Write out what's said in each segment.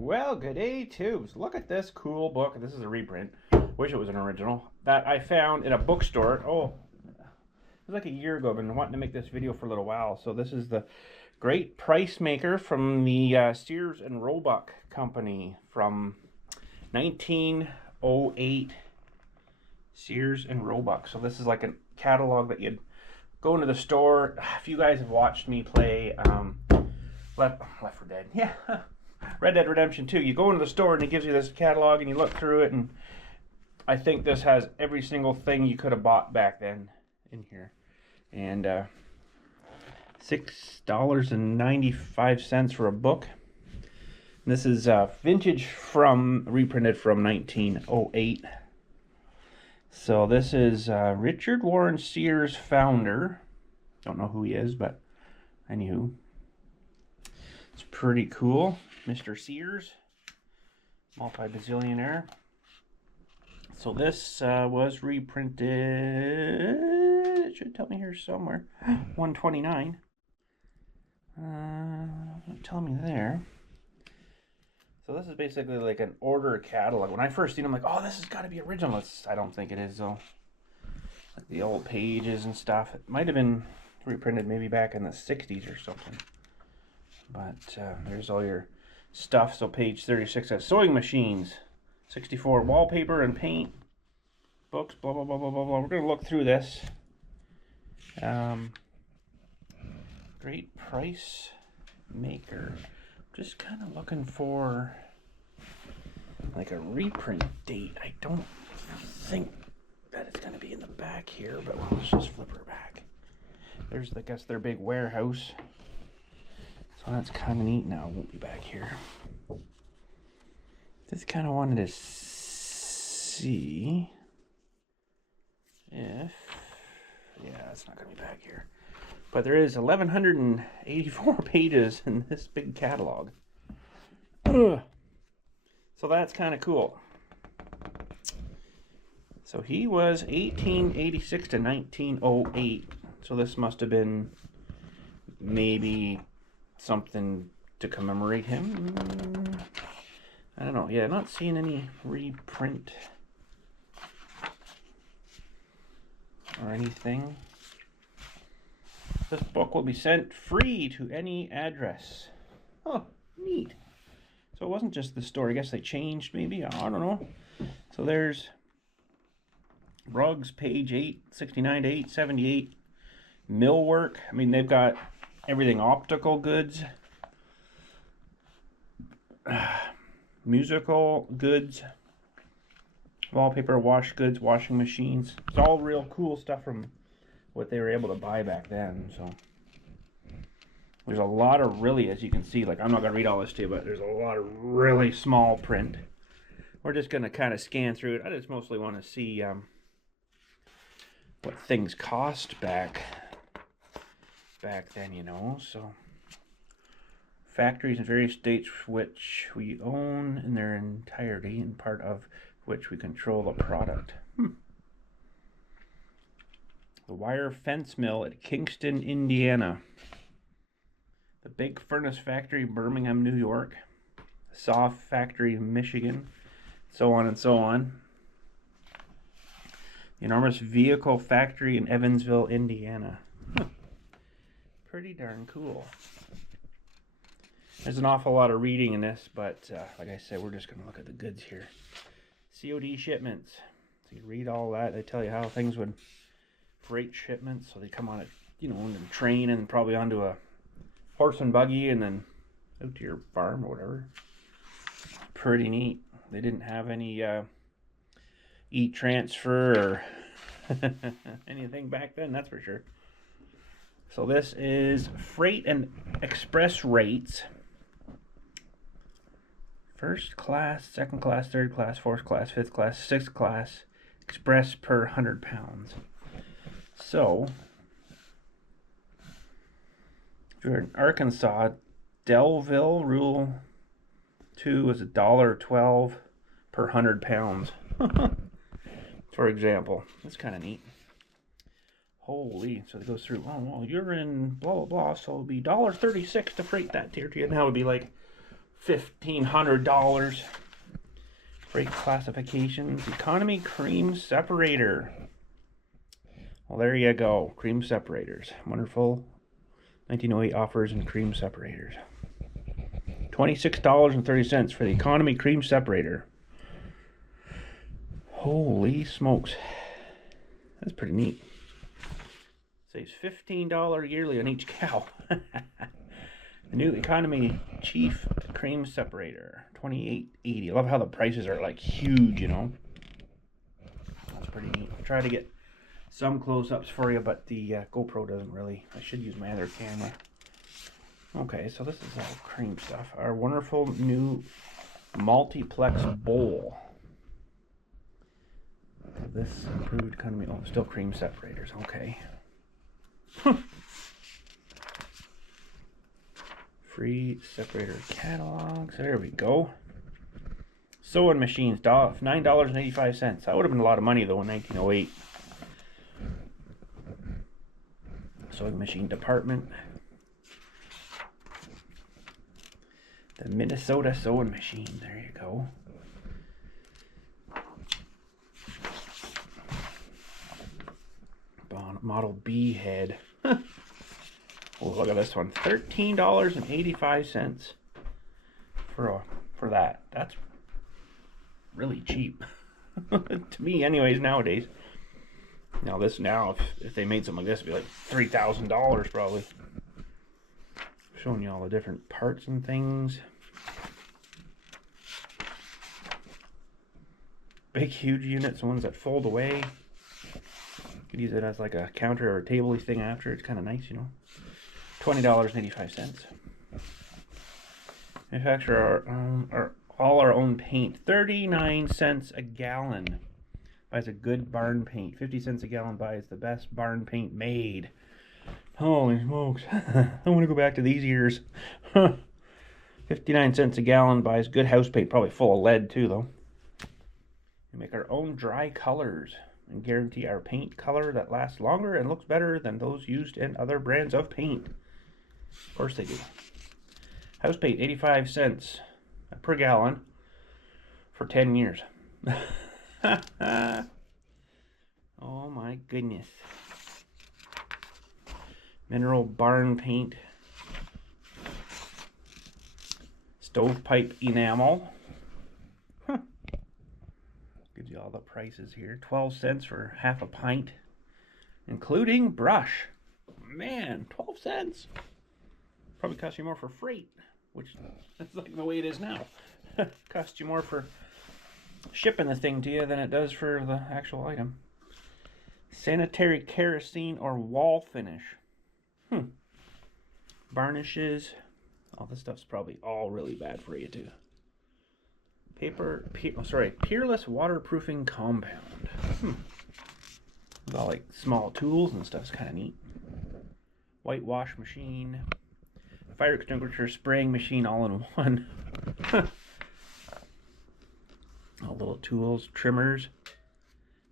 Well, good day, tubes. Look at this cool book. This is a reprint. Wish it was an original. That I found in a bookstore. Oh, it was like a year ago. I've been wanting to make this video for a little while. So this is the Great Price Maker from the Sears and Roebuck Company from 1908. Sears and Roebuck. So this is like a catalog that you'd go into the store. If you guys have watched me play Left 4 Dead, yeah, Red Dead Redemption 2, you go into the store and it gives you this catalog and you look through it, and I think this has every single thing you could have bought back then in here. And $6.95 for a book. This is vintage, reprinted from 1908. So this is Richard Warren Sears, founder. Don't know who he is, but anywho, it's pretty cool. Mr. Sears, multi-bazillionaire. So this was reprinted, it should tell me here somewhere, 129. Tell me there. So this is basically like an order catalog. When I first seen it, I'm like, oh, this has got to be original. I don't think it is, though. Like the old pages and stuff. It might have been reprinted maybe back in the 60s or something. But there's all your stuff. So page 36 has sewing machines, 64 wallpaper and paint, books, blah, blah, blah, blah, blah, blah. We're going to look through this. Great Price Maker. Just kind of looking for like a reprint date. I don't think that it's going to be in the back here, but let's just flip her back. There's, I guess, their big warehouse. So that's kind of neat. Now it won't be back here. Just kind of wanted to see if, yeah, it's not going to be back here. But there is 1,184 pages in this big catalog. Ugh. So that's kind of cool. So he was 1886 to 1908. So this must have been maybe something to commemorate him. I don't know. Yeah, not seeing any reprint or anything. This book will be sent free to any address. Oh, neat. So it wasn't just the store. I guess they changed maybe. I don't know. So there's rugs, page 869 to 878. Millwork. I mean, they've got everything. Optical goods. Musical goods. Wallpaper, wash goods, washing machines. It's all real cool stuff from what they were able to buy back then. So there's a lot of really, as you can see, like, I'm not going to read all this to you, but there's a lot of really small print. We're just going to kind of scan through it. I just mostly want to see what things cost back then, you know. So factories in various states which we own in their entirety, and part of which we control the product. The wire fence mill at Kingston, Indiana. The big furnace factory, Birmingham, New York. The saw factory, Michigan. So on and so on. The enormous vehicle factory in Evansville, Indiana. Pretty darn cool. There's an awful lot of reading in this, but like I said, we're just going to look at the goods here. COD shipments. So you read all that. They tell you how things would freight shipments. So they come on a, you know, on a train and probably onto a horse and buggy and then out to your farm or whatever. Pretty neat. They didn't have any e-transfer or anything back then, that's for sure. So this is freight and express rates. First class, second class, third class, fourth class, fifth class, sixth class, express per 100 pounds. So, if you're in Arkansas, Delville, Rule 2 is $1.12 per 100 pounds. For example, that's kind of neat. Holy, so it goes through, oh, well, you're in blah, blah, blah, so it'll be $1.36 to freight that tier to you. Now it would be like $1,500. Brake classifications. Economy cream separator. Well, there you go. Cream separators. Wonderful 1908 offers and cream separators. $26.30 for the economy cream separator. Holy smokes. That's pretty neat. Saves $15 yearly on each cow. The new economy chief cream separator. $28.80. I love how the prices are like huge, you know. That's pretty neat. I'll try to get some close-ups for you, but the GoPro doesn't really. I should use my other camera. Okay, so this is all cream stuff. Our wonderful new multiplex bowl. This improved economy. Oh, still cream separators. Okay. Free separator catalogs. There we go. Sewing machines. $9.85. That would have been a lot of money though in 1908. Sewing machine department. The Minnesota sewing machine. There you go. Model B head. Oh, look at this one. $13.85 for that. That's really cheap. To me anyways nowadays. Now this if they made something like this, it'd be like $3,000 probably. Showing you all the different parts and things. Big huge units, ones that fold away. Could use it as like a counter or a table-y thing after. It's kind of nice, you know. $20.85. Manufacture all our own paint. 39 cents a gallon. Buys a good barn paint. 50 cents a gallon buys the best barn paint made. Holy smokes. I want to go back to these years. 59 cents a gallon buys good house paint. Probably full of lead too, though. We make our own dry colors and guarantee our paint color that lasts longer and looks better than those used in other brands of paint. Of course they do. House paint, 85 cents per gallon for 10 years. Oh my goodness. Mineral barn paint. Stovepipe enamel. Gives you all the prices here. 12 cents for half a pint, including brush. Man, 12 cents. Probably cost you more for freight, which that's like the way it is now. Costs you more for shipping the thing to you than it does for the actual item. Sanitary kerosene or wall finish. Varnishes. All this stuff's probably all really bad for you too. Peerless waterproofing compound. With all like small tools and stuff. It's kind of neat. Whitewash machine. Fire extinguisher spraying machine all in one. All little tools, trimmers.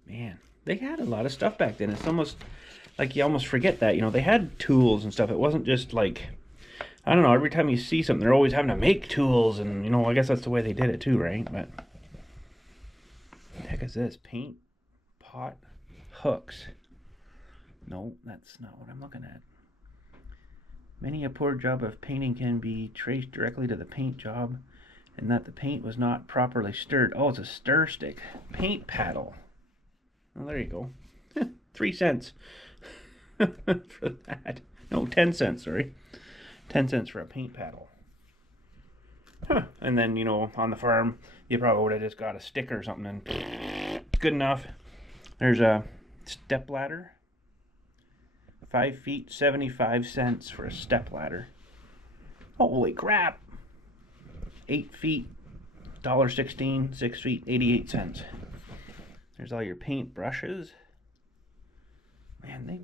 Man, they had a lot of stuff back then. It's almost like you almost forget that. You know, they had tools and stuff. It wasn't just like, I don't know, every time you see something, they're always having to make tools, and, you know, I guess that's the way they did it too, right? But, what the heck is this? Paint pot hooks. No, that's not what I'm looking at. Many a poor job of painting can be traced directly to the paint job, and that the paint was not properly stirred. Oh, it's a stir stick. Paint paddle. Well, there you go. 3 cents for that. No, 10 cents, sorry. 10 cents for a paint paddle. And then, you know, on the farm, you probably would have just got a stick or something and good enough. There's a step ladder. 5 feet, 75 cents for a step ladder. Holy crap. 8 feet, $1.16. 6 feet, 88 cents. There's all your paint brushes. Man, they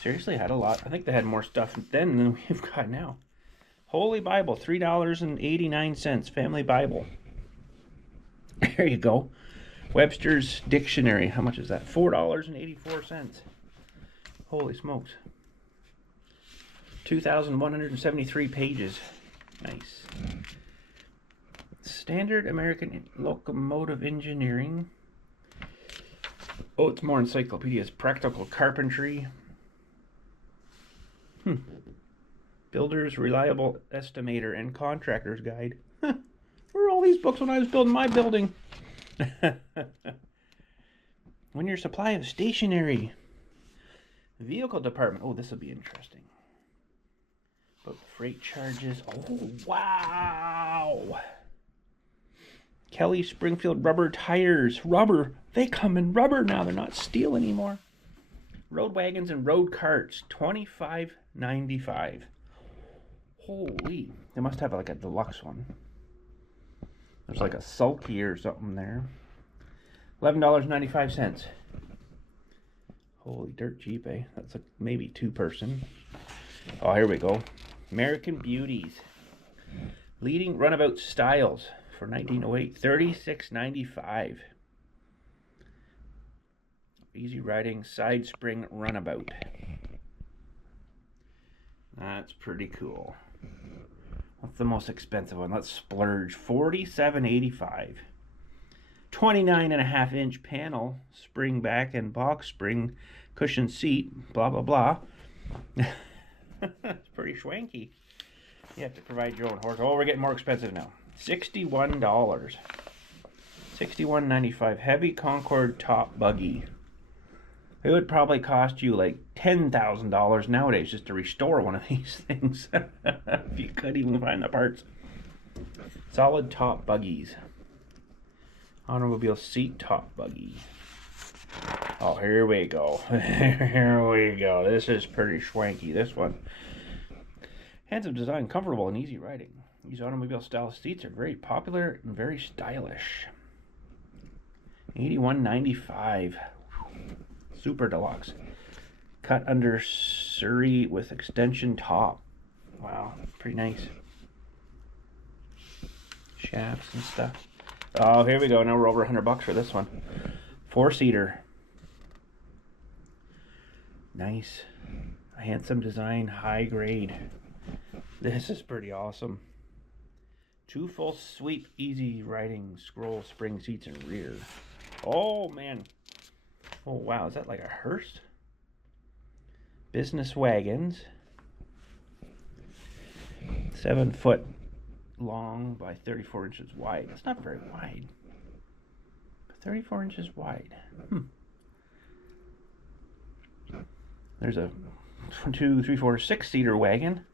seriously had a lot. I think they had more stuff then than we've got now. Holy Bible, $3.89. Family Bible. There you go. Webster's Dictionary. How much is that? $4.84. Holy smokes. 2,173 pages. Nice. Standard American Locomotive Engineering. Oh, it's more encyclopedias. Practical Carpentry. Builder's Reliable Estimator and Contractor's Guide. Where were all these books when I was building my building? When your supply of stationery. Vehicle department. Oh, this will be interesting. But freight charges. Oh, wow. Kelly Springfield rubber tires. Rubber. They come in rubber now. They're not steel anymore. Road wagons and road carts. $25.95. Holy. They must have like a deluxe one. There's like a sulky or something there. $11.95. Holy dirt cheap, eh? That's like maybe two-person. Oh, here we go. American Beauties. Leading runabout styles for 1908. $36.95. Easy riding side spring runabout. That's pretty cool. What's the most expensive one? Let's splurge. $47.85. 29.5-inch panel, spring back and box spring, cushion seat, blah, blah, blah. It's pretty swanky. You have to provide your own horse. Oh, we're getting more expensive now. $61. $61.95. Heavy Concord top buggy. It would probably cost you like $10,000 nowadays just to restore one of these things. If you could even find the parts. Solid top buggies. Automobile seat top buggy. Oh, here we go. Here we go. This is pretty swanky, this one. Handsome design, comfortable and easy riding. These automobile style seats are very popular and very stylish. $81.95. Super deluxe. Cut under Surrey with extension top. Wow, pretty nice. Shafts and stuff. Oh, here we go. Now we're over $100 for this one. 4-seater. Nice. A handsome design, high grade. This is pretty awesome. 2 full sweep, easy riding, scroll spring seats and rear. Oh, man. Oh, wow. Is that like a hearse? Business wagons. 7 foot long by 34 inches wide. That's not very wide. 34 inches wide. There's a 1, 2, 3, 4, 6-seater wagon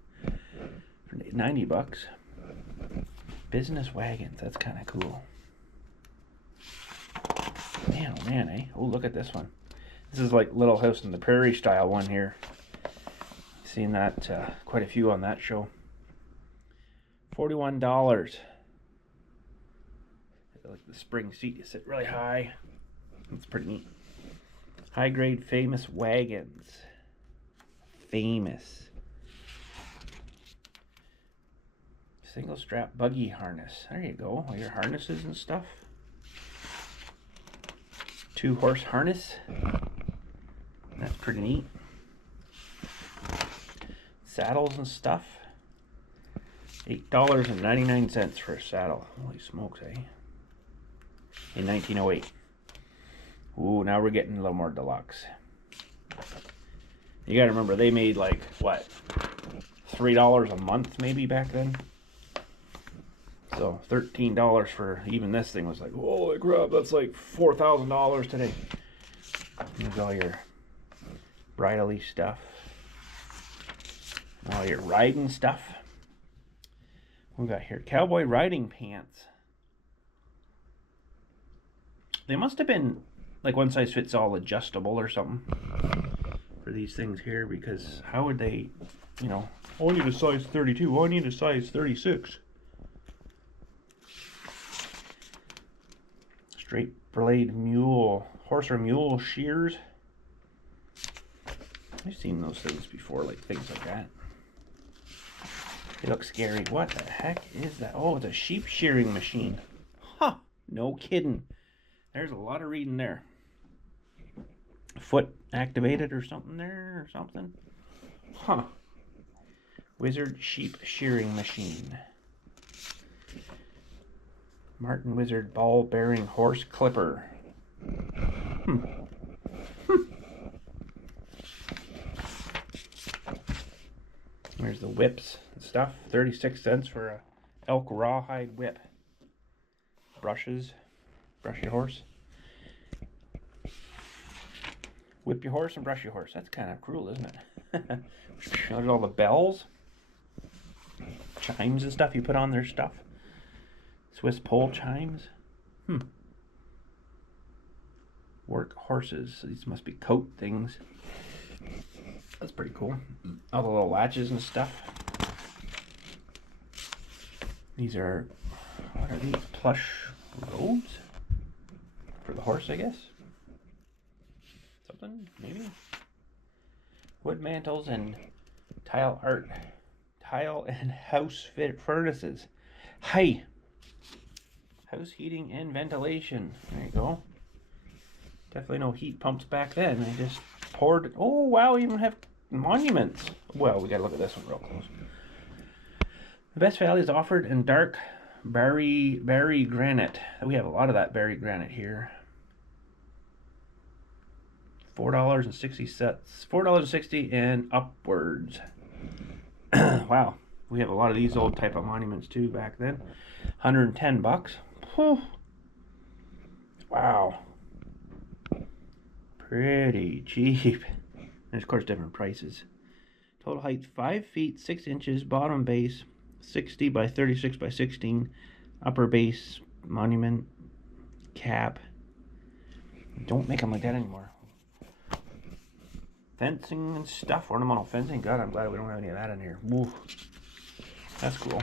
for $90. Business wagons. That's kind of cool. Man, oh man, eh? Oh, look at this one. This is like Little House on the Prairie style one here. Seen that quite a few on that show. $41. Like the spring seat, you sit really high. That's pretty neat. High grade famous wagons. Famous. Single strap buggy harness. There you go. All your harnesses and stuff. 2-horse harness. That's pretty neat. Saddles and stuff. $8.99 for a saddle. Holy smokes, eh? In 1908. Ooh, now we're getting a little more deluxe. You gotta remember, they made like, what? $3 a month maybe back then? So $13 for even this thing was like, holy crap, that's like $4,000 today. Here's all your bridle-y stuff. All your riding stuff. What we got here? Cowboy riding pants. They must have been like one size fits all adjustable or something for these things here, because how would they, you know, oh, I need a size 32, oh, I need a size 36. Straight blade mule, horse or mule shears. I've seen those things before, like things like that. They look scary. What the heck is that? Oh, it's a sheep shearing machine. Huh, no kidding. There's a lot of reading there. Foot activated or something there or something. Huh. Wizard sheep shearing machine. Martin Wizard ball bearing horse clipper. There's the whips and stuff. 36 cents for a elk rawhide whip. Brushes. Brush your horse. Whip your horse and brush your horse. That's kind of cruel, isn't it? Look at all the bells. Chimes and stuff you put on their stuff. Swiss pole chimes. Work horses. So these must be coat things. That's pretty cool. All the little latches and stuff. These are, what are these? Plush robes? For the horse, I guess? Something, maybe? Wood mantles and tile art. Tile and house fit furnaces. Hi! House heating and ventilation. There you go. Definitely no heat pumps back then. They just poured. Oh, wow, we even have monuments. Well, we gotta look at this one real close. The best value is offered in dark Barry granite. We have a lot of that Barry granite here. $4.60. $4.60 and upwards. Wow, we have a lot of these old type of monuments too back then. 110 bucks. Whew. Wow. Pretty cheap. And of course different prices. Total height 5 feet 6 inches. Bottom base 60 by 36 by 16. Upper base monument cap. Don't make them like that anymore. Fencing and stuff. Ornamental fencing. God, I'm glad we don't have any of that in here. Woo. That's cool.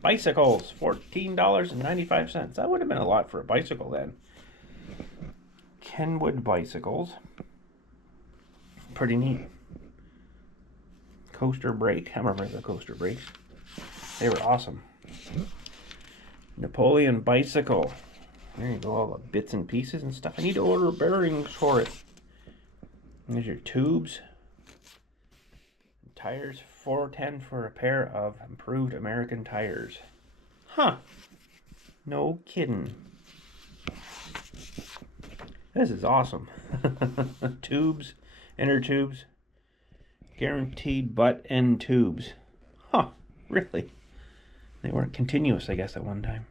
Bicycles. $14.95. That would have been a lot for a bicycle then. Kenwood bicycles. Pretty neat. Coaster brake. I remember the coaster brakes. They were awesome. Napoleon bicycle. There you go. All the bits and pieces and stuff. I need to order bearings for it. There's your tubes. Tires, $4.10 for a pair of improved American tires. Huh. No kidding. This is awesome. Tubes, inner tubes. Guaranteed butt end tubes. Huh, really? They weren't continuous, I guess, at one time.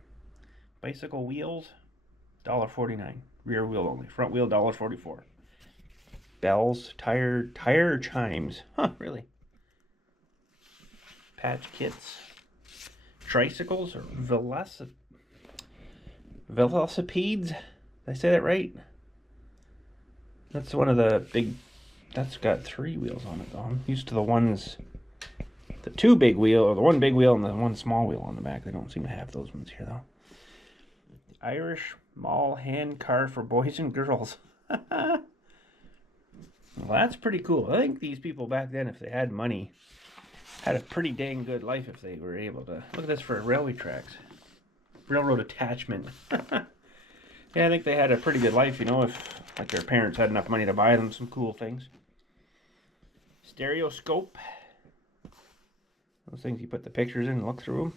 Bicycle wheels, $1.49. Rear wheel only. Front wheel, $1.44. Bells, tire chimes. Huh, really? Patch kits. Tricycles or velocipedes. Did I say that right? That's one of the big, that's got 3 wheels on it though. I'm used to the ones, the 2 big wheel, or the 1 big wheel and the 1 small wheel on the back. They don't seem to have those ones here though. Irish mall hand car for boys and girls. Well, that's pretty cool. I think these people back then, if they had money, had a pretty dang good life if they were able to. Look at this for railway tracks. Railroad attachment. Yeah, I think they had a pretty good life, you know, if like their parents had enough money to buy them some cool things. Stereoscope. Those things you put the pictures in and look through them.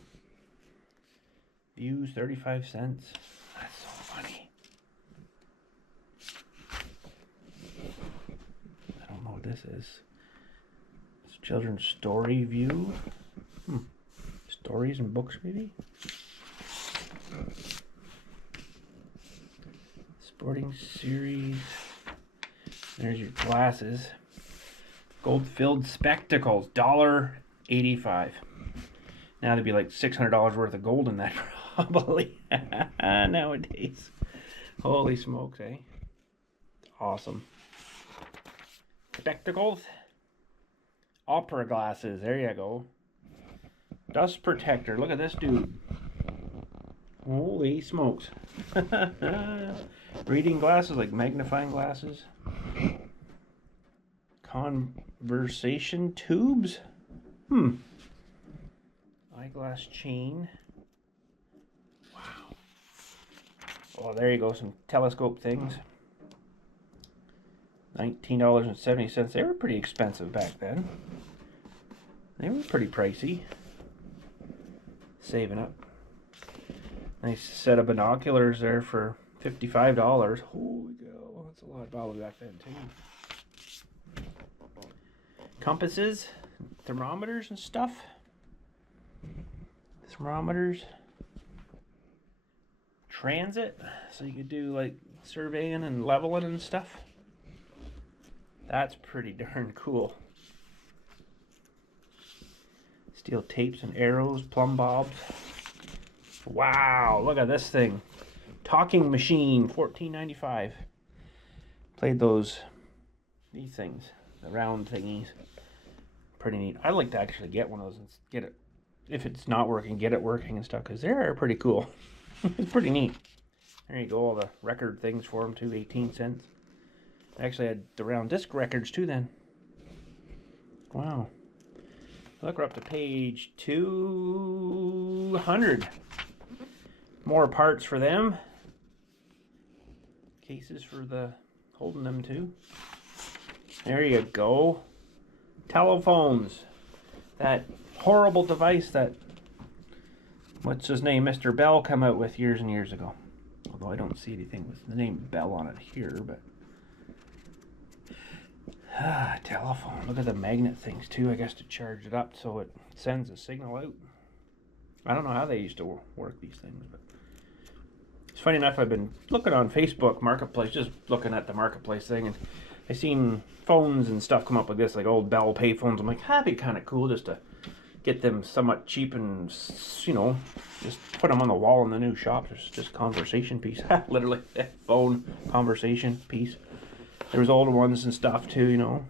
Views, 35 cents. That's so funny. I don't know what this is. It's children's story view. Stories and books, maybe? Sporting series. There's your glasses. Gold-filled spectacles, $1.85. Now there'd be like $600 worth of gold in that probably nowadays. Holy smokes, eh? Awesome. Spectacles. Opera glasses. There you go. Dust protector. Look at this dude. Holy smokes. Reading glasses, like magnifying glasses. Conversation tubes. Eyeglass chain. Wow. Oh, there you go. Some telescope things. $19.70. They were pretty expensive back then. They were pretty pricey. Saving up. Nice set of binoculars there for $55. Holy cow, that's a lot of dollars back then too. Compasses, thermometers and stuff. Thermometers. Transit, so you could do like surveying and leveling and stuff. That's pretty darn cool. Steel tapes and arrows, plumb bobs. Wow, look at this thing. Talking machine, $14.95. Played these things, the round thingies. Pretty neat. I'd like to actually get one of those and get it, if it's not working, get it working and stuff, because they're pretty cool. It's pretty neat. There you go, all the record things for them too, 18 cents. I actually had the round disc records too then. Wow. Look, we're up to page 200. More parts for them. Cases for the holding them too. There you go. Telephones. That horrible device that, what's his name, Mr. Bell come out with years and years ago. Although I don't see anything with the name Bell on it here, but telephone. Look at the magnet things too, I guess, to charge it up so it sends a signal out. I don't know how they used to work these things, but it's funny enough, I've been looking on Facebook Marketplace, just looking at the Marketplace thing, and I seen phones and stuff come up like this, like old Bell payphones. I'm like, that'd be kind of cool just to get them somewhat cheap and, you know, just put them on the wall in the new shop. There's just conversation piece. Literally, phone conversation piece. There's older ones and stuff too, you know.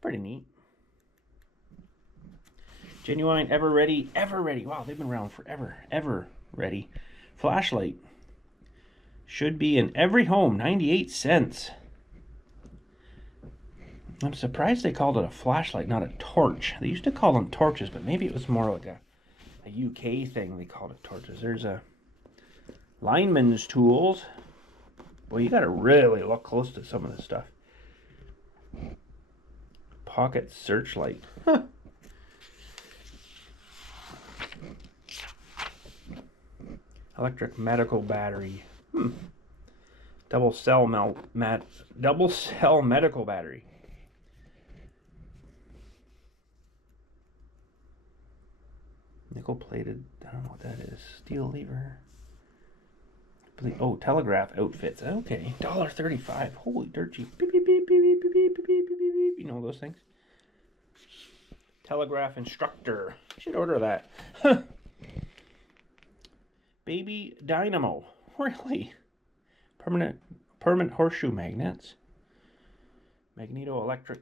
Pretty neat. Genuine Ever Ready. Wow, they've been around forever. Ever Ready. Flashlight. Should be in every home. 98 cents. I'm surprised they called it a flashlight, not a torch. They used to call them torches, but maybe it was more like a UK thing. They called it torches. There's a lineman's tools. Well, you got to really look close to some of this stuff. Pocket searchlight. Huh. Electric medical battery. Double cell medical battery. Nickel plated. I don't know what that is. Steel lever. Oh, telegraph outfits. Okay, $1.35. Holy dirt cheap. Beep, beep, beep, beep, beep, beep, beep, beep, beep, beep. You know those things. Telegraph instructor. Should order that. Baby dynamo. Really? Permanent horseshoe magnets. Magneto electric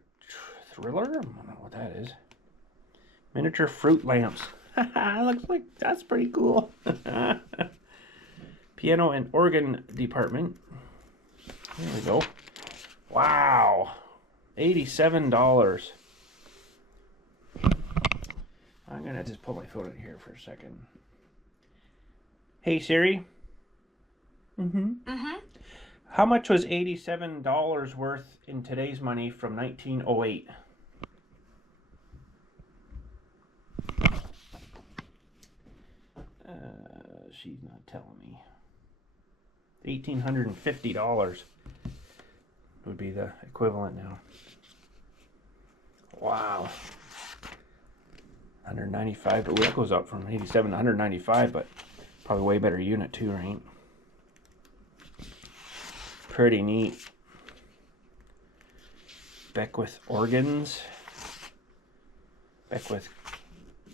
thriller. I don't know what that is. Miniature fruit lamps. Looks like that's pretty cool. Piano and organ department. There we go. Wow. $87. I'm going to just pull my phone in here for a second. Hey Siri. How much was $87 worth in today's money from 1908? She's not telling me. $1,850 would be the equivalent now. Wow. 195, but that goes up from 87 to 195, but probably way better unit too, right? Pretty neat. Beckwith organs. Beckwith.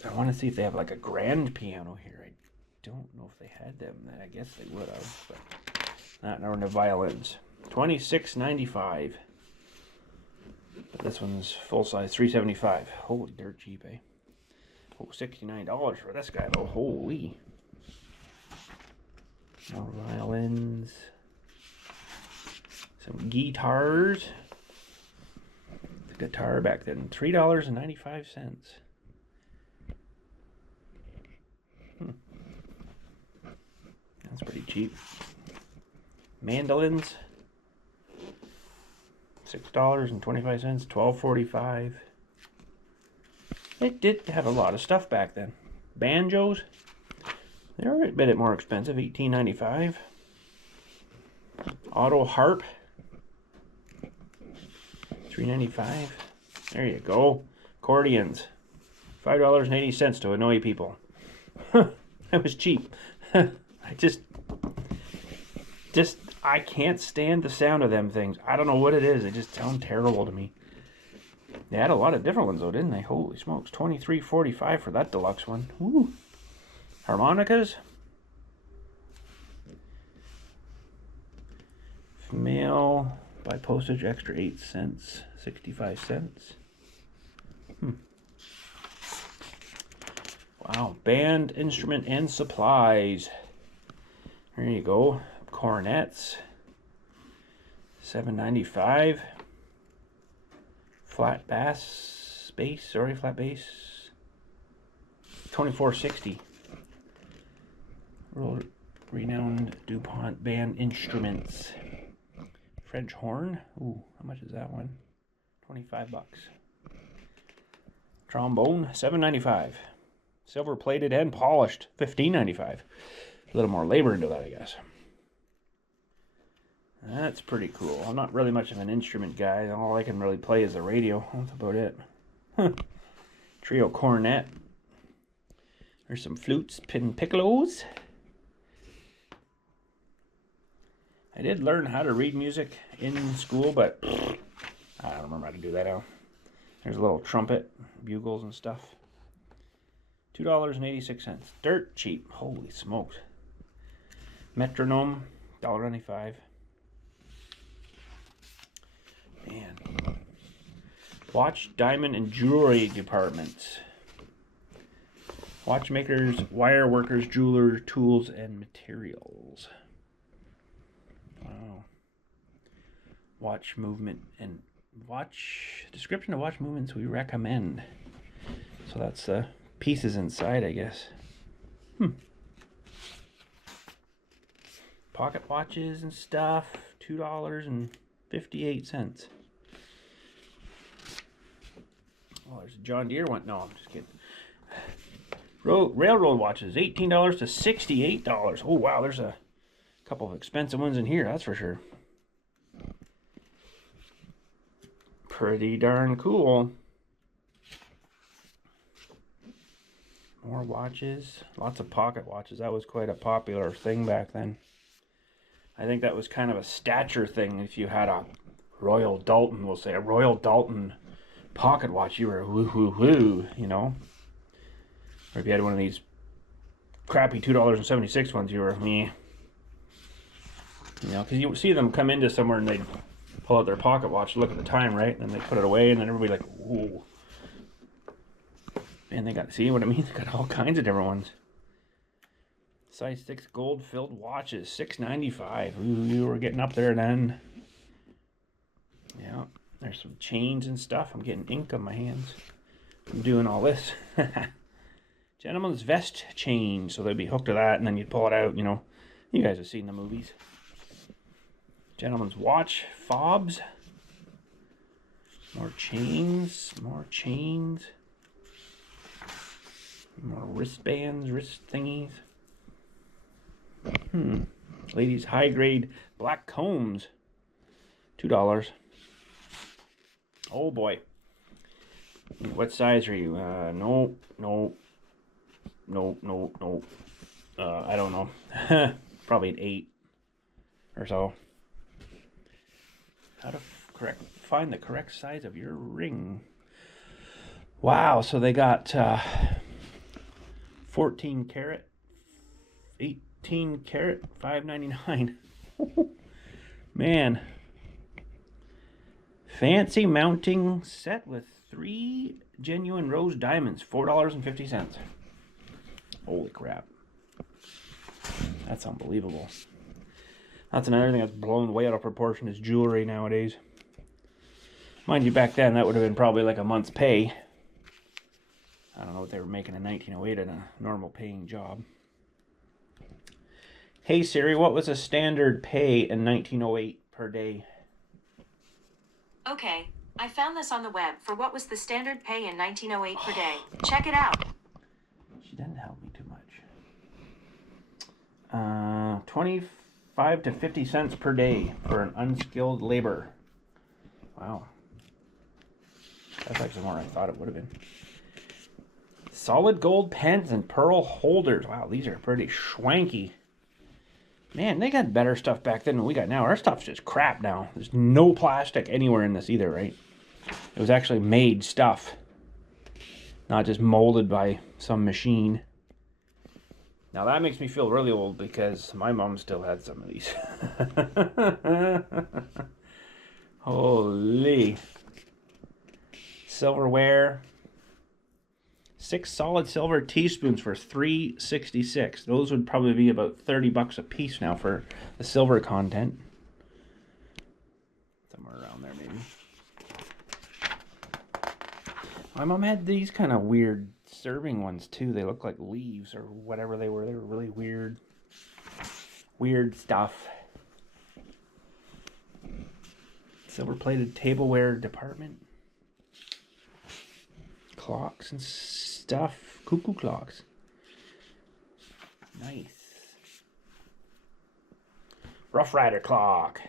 I want to see if they have like a grand piano here. I don't know if they had them. I guess they would have, but not in the violins. $26.95. But this one's full size, $375. Holy dirt cheap, eh? Oh, $69 for this guy though. Holy. More violins. Some guitars. The guitar back then, $3.95. That's pretty cheap. Mandolins. $6.25, $12.45. It did have a lot of stuff back then. Banjos. They're a bit more expensive, $18.95. Auto harp, $3.95. There you go. Accordions, $5.80 to annoy people. That was cheap. I I can't stand the sound of them things. I don't know what it is. They just sound terrible to me. They had a lot of different ones though, didn't they? Holy smokes, $23.45 for that deluxe one. Woo. Harmonicas. Mail by postage, extra 8 cents, 65 cents. Wow, band, instrument, and supplies. There you go. Cornets, $7.95. Flat bass, flat bass, $24.60. Renowned DuPont band instruments. French horn. Ooh, how much is that one? 25 bucks. Trombone, $7.95. Silver plated and polished, $15.95. A little more labor into that, I guess. That's pretty cool. I'm not really much of an instrument guy. All I can really play is the radio. That's about it. Trio cornet. There's some flutes, piccolos. I did learn how to read music in school, but I don't remember how to do that now. There's a little trumpet, bugles and stuff. $2.86. Dirt cheap. Holy smokes. Metronome, $1.95. Man. Watch, diamond, and jewelry departments. Watchmakers, wire workers, jewelers, tools, and materials. Wow. Watch movement and description of watch movements we recommend. So that's the pieces inside, I guess. Pocket watches and stuff, $2.58. Oh, there's a John Deere one. No, I'm just kidding. Railroad watches, $18 to $68. Oh, wow, there's a couple of expensive ones in here, that's for sure. Pretty darn cool. More watches. Lots of pocket watches. That was quite a popular thing back then. I think that was kind of a stature thing. If you had a Royal Dalton, we'll say a Royal Dalton pocket watch, you were woo, you know. Or if you had one of these crappy $2.76 ones, you were me. You know, because you see them come into somewhere and they'd pull out their pocket watch, look at the time, right? And then they put it away, and then everybody like, whoa. And they got, see what I mean? They got all kinds of different ones. Size 6 gold-filled watches, $6.95. Ooh, we're getting up there then. Yeah, there's some chains and stuff. I'm getting ink on my hands. I'm doing all this. Gentleman's vest chain. So they'd be hooked to that, and then you'd pull it out, you know. You guys have seen the movies. Gentleman's watch, fobs. More chains, more chains. More wristbands, wrist thingies. Ladies' high-grade black combs. $2. Oh boy. What size are you? No. I don't know. Probably an 8 or so. How to find the correct size of your ring. Wow, so they got 14 karat, 18 karat, $5.99. Man. Fancy mounting set with 3 genuine rose diamonds, $4.50. Holy crap. That's unbelievable. That's another thing that's blown way out of proportion is jewelry nowadays. Mind you, back then that would have been probably like a month's pay. I don't know what they were making in 1908 at a normal paying job. Hey Siri, what was a standard pay in 1908 per day? Okay, I found this on the web for what was the standard pay in 1908 per day. Check it out. She didn't help me too much. 25 to 50 cents per day for an unskilled labor. Wow. That's actually more than I thought it would have been. Solid gold pens and pearl holders. Wow, these are pretty schwanky. Man, they got better stuff back then than we got now. Our stuff's just crap now. There's no plastic anywhere in this either, right? It was actually made stuff. Not just molded by some machine. Now that makes me feel really old because my mom still had some of these. Holy. Silverware. 6 solid silver teaspoons for $3.66. Those would probably be about $30 a piece now for the silver content. Somewhere around there maybe. My mom had these kind of weird serving ones too. They look like leaves or whatever they were. They were really weird. Weird stuff. Silver plated tableware department. Clocks and stuff. Cuckoo clocks. Nice. Rough Rider clock.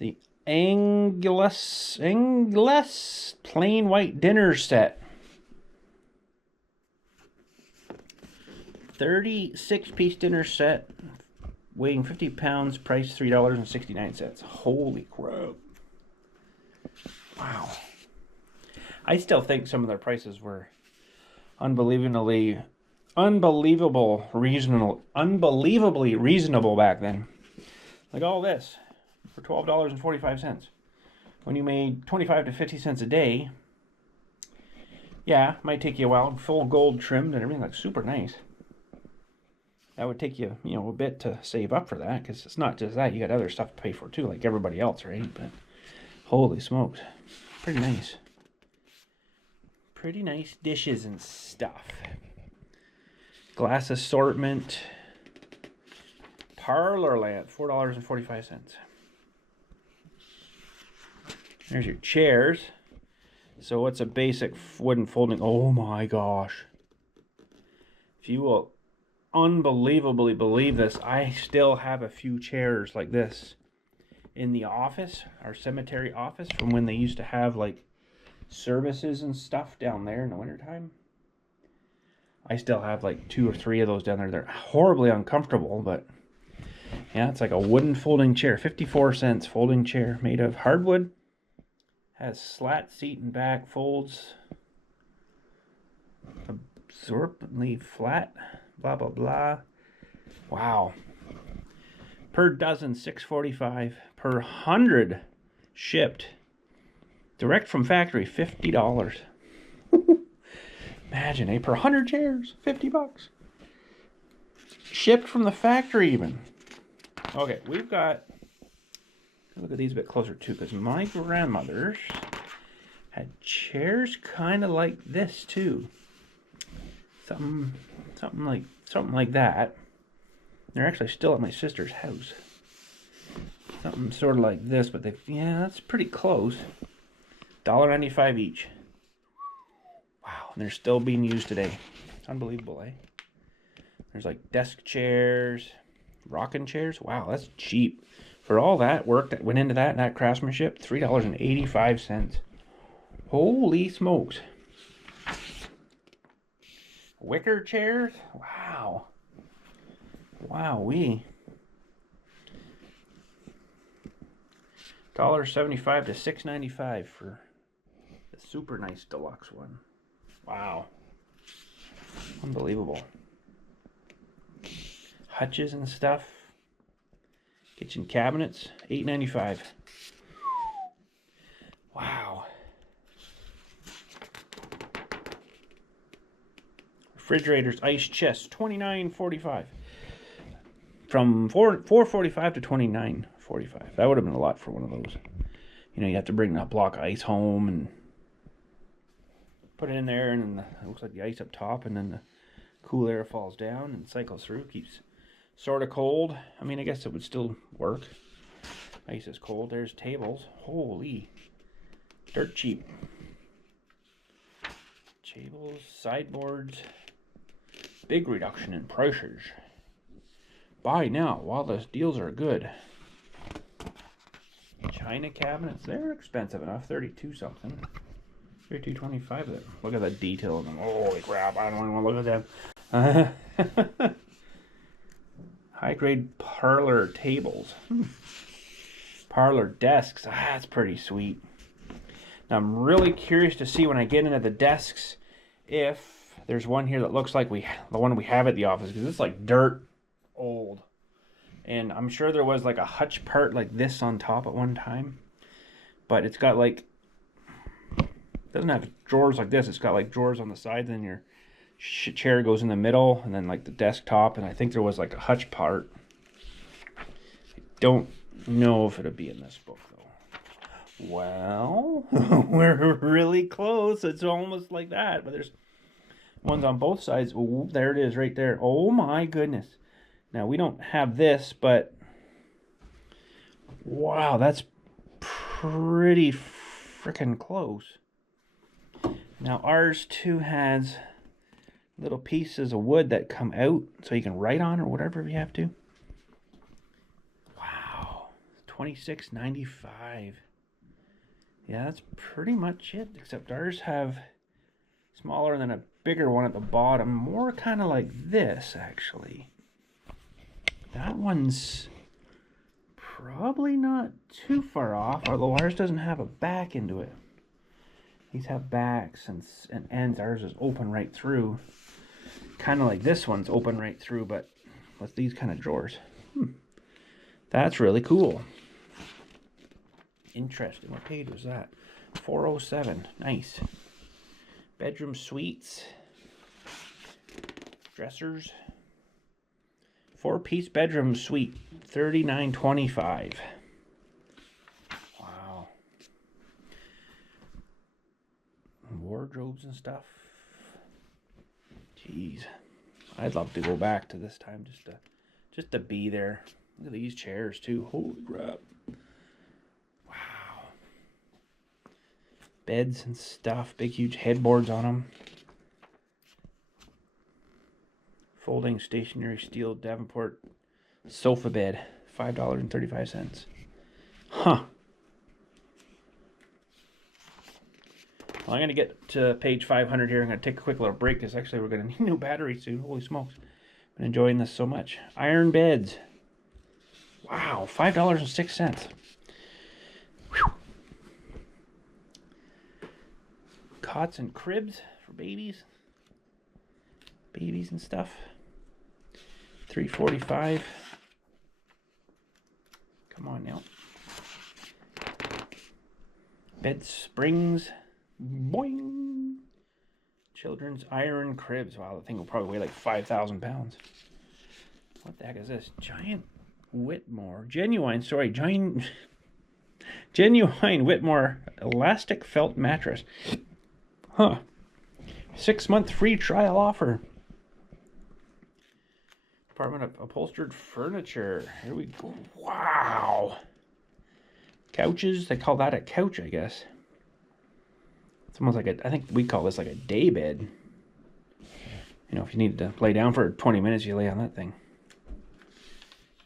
The Angelus plain white dinner set. 36-piece dinner set. Weighing 50 pounds. Price $3.69. Holy crap. Wow. I still think some of their prices were unbelievably reasonable back then. Like all this for $12.45. When you made 25 to 50 cents a day, yeah, it might take you a while. Full gold trimmed and everything, like super nice. That would take you, a bit to save up for that, because it's not just that, you got other stuff to pay for too, like everybody else, right? But holy smokes, pretty nice. Pretty nice dishes and stuff. Glass assortment. Parlor lamp, $4.45. There's your chairs. So what's a basic wooden folding? Oh my gosh. If you will unbelievably believe this, I still have a few chairs like this in the office, our cemetery office, from when they used to have like services and stuff down there in the wintertime. I still have like 2 or 3 of those down there. They're horribly uncomfortable, but yeah, it's like a wooden folding chair. 54 cents folding chair made of hardwood. Has slat seat and back, folds absorbently flat, blah blah blah. Wow. Per dozen $6.45. Per 100 shipped direct from factory, $50. Imagine, per 100 chairs, $50. Shipped from the factory even. Okay, we've got, look at these a bit closer too, because my grandmothers had chairs kind of like this too. Something like that. They're actually still at my sister's house. Something sort of like this, but that's pretty close. $1.95 each. Wow, and they're still being used today. Unbelievable, eh? There's like desk chairs, rocking chairs. Wow, that's cheap. For all that work that went into that and that craftsmanship, $3.85. Holy smokes. Wicker chairs? Wow. Wowee. $1.75 to $6.95 for the super nice deluxe one. Wow. Unbelievable. Hutches and stuff. Kitchen cabinets, $8.95. Wow. Refrigerators, ice chests, $29.45. From $4.45 to $29.45. That would have been a lot for one of those. You have to bring that block of ice home and put it in there, and it looks like the ice up top, and then the cool air falls down and cycles through, keeps sort of cold. I mean, I guess it would still work. Ice is cold. There's tables. Holy, dirt cheap. Tables, sideboards, big reduction in prices. Buy now while the deals are good. China cabinets, they're expensive enough. 32 something. 32.25 there. Look at the detail in them. Holy crap, I don't even want to look at them. High grade parlor tables. Parlor desks. That's pretty sweet. Now I'm really curious to see when I get into the desks if there's one here that looks like the one we have at the office, because it's like dirt old. And I'm sure there was like a hutch part like this on top at one time. But it's got like, it doesn't have drawers like this. It's got like drawers on the sides, and your chair goes in the middle, and then like the desktop. And I think there was like a hutch part. I don't know if it'll be in this book though. Well, we're really close. It's almost like that. But there's ones on both sides. Oh, there it is right there. Oh my goodness. Now we don't have this, but wow, that's pretty freaking close. Now ours too has little pieces of wood that come out so you can write on or whatever if you have to. Wow, $26.95. Yeah, that's pretty much it, except ours have smaller and then a bigger one at the bottom, more kind of like this actually. That one's probably not too far off, although ours doesn't have a back into it. These have backs and ends. Ours is open right through. Kind of like this one's open right through, but with these kind of drawers. That's really cool. Interesting. What page was that? 407. Nice. Bedroom suites. Dressers. 4-piece bedroom suite. $39.25. Wow. Wardrobes and stuff. Jeez. I'd love to go back to this time just to be there. Look at these chairs too. Holy crap. Wow. Beds and stuff. Big huge headboards on them. Folding stationary steel Davenport sofa bed. $5.35. Huh. Well, I'm going to get to page 500 here. I'm going to take a quick little break because actually we're going to need new batteries soon. Holy smokes. I've been enjoying this so much. Iron beds. Wow, $5.06. Whew. Cots and cribs for babies. Babies and stuff. $3.45. Come on now. Bed springs. Boing. Children's iron cribs. Wow, the thing will probably weigh like 5,000 pounds. What the heck is this? Giant Whitmore. Genuine Whitmore elastic felt mattress. Huh. 6-month free trial offer. Department of Upholstered Furniture. Here we go. Wow. Couches. They call that a couch, I guess. It's almost like I think we call this like a day bed. You know, if you need to lay down for 20 minutes, you lay on that thing.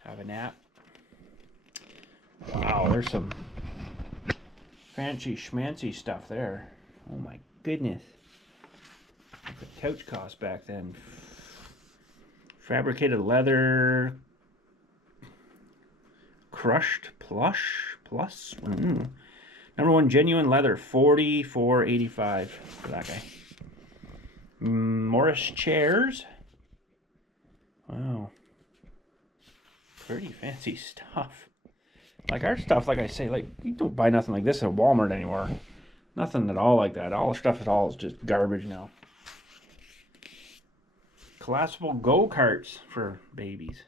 Have a nap. Wow, there's some fancy schmancy stuff there. Oh my goodness. What the couch cost back then. Fabricated leather. Crushed plush plus. Number one, genuine leather, $44.85 for that guy. Morris chairs. Wow. Pretty fancy stuff. Like our stuff, like I say, like you don't buy nothing like this at Walmart anymore. Nothing at all like that. All the stuff at all is just garbage now. Collapsible go-karts for babies.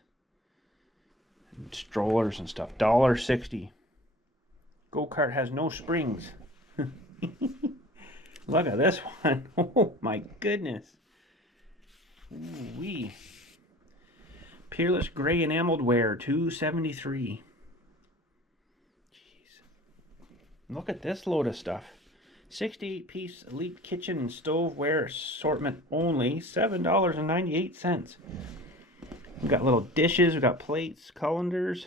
And strollers and stuff. $1.60. Go-kart has no springs. Look at this one. Oh my goodness. Ooh-wee. Peerless gray enameled ware, $2.73. Jeez. Look at this load of stuff. 68-piece elite kitchen and stoveware assortment only, $7.98. We've got little dishes, we've got plates, colanders,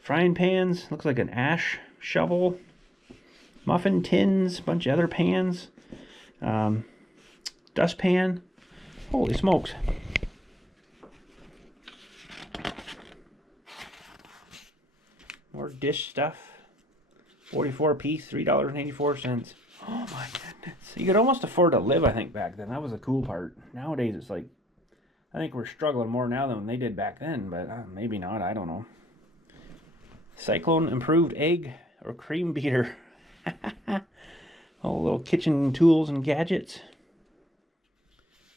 frying pans, looks like an ash shovel, muffin tins, bunch of other pans, dustpan. Holy smokes. More dish stuff. 44 piece, $3.84. Oh my goodness. You could almost afford to live, I think, back then. That was the cool part. Nowadays, it's like, I think we're struggling more now than they did back then, but maybe not. I don't know. Cyclone improved egg or cream beater. All little kitchen tools and gadgets.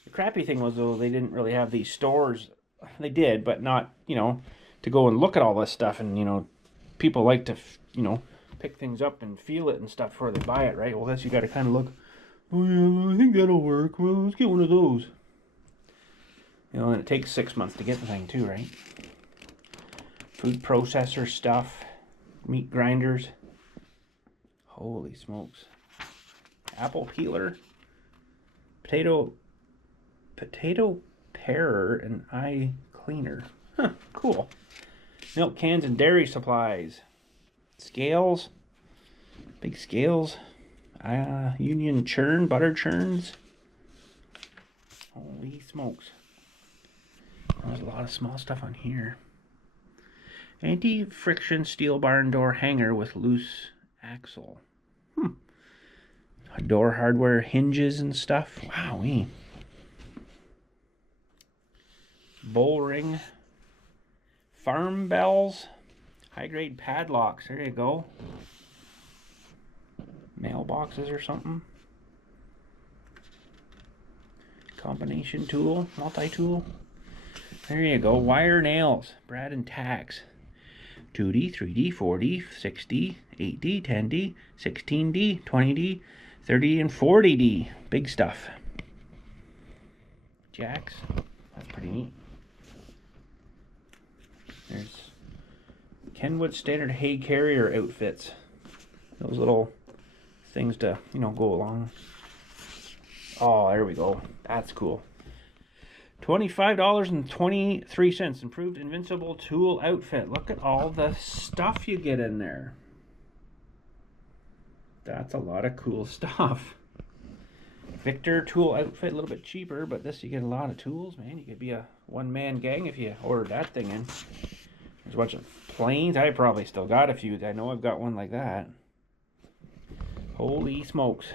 The crappy thing was, though, they didn't really have these stores. They did, but not, you know, to go and look at all this stuff. And, you know, people like to, you know, pick things up and feel it and stuff before they buy it, right? Well, that's, you got to kind of look, oh yeah, I think that'll work. Well, let's get one of those. You know, and it takes 6 months to get the thing too, right? Food processor stuff, meat grinders. Holy smokes. Apple peeler, potato parer, and eye cleaner. Huh, cool. Milk cans and dairy supplies. Scales, big scales, Union churn, butter churns. Holy smokes. There's a lot of small stuff on here. Anti-friction steel barn door hanger with loose axle. Door hardware hinges and stuff. Wowee. Bull ring. Farm bells. High-grade padlocks. There you go. Mailboxes or something. Combination tool. Multi-tool. There you go. Wire nails. Brad and Tax. 2D, 3D, 4D, 6D, 8D, 10D, 16D, 20D, 30D, and 40D. Big stuff. Jacks. That's pretty neat. There's Kenwood standard hay carrier outfits. Those little things to, you know, go along. Oh, there we go. That's cool. $25.23. Improved invincible tool outfit. Look at all the stuff you get in there. That's a lot of cool stuff. Victor tool outfit, a little bit cheaper, but this you get a lot of tools, man. You could be a one-man gang if you ordered that thing in. There's a bunch of planes. I probably still got a few. I know I've got one like that. Holy smokes.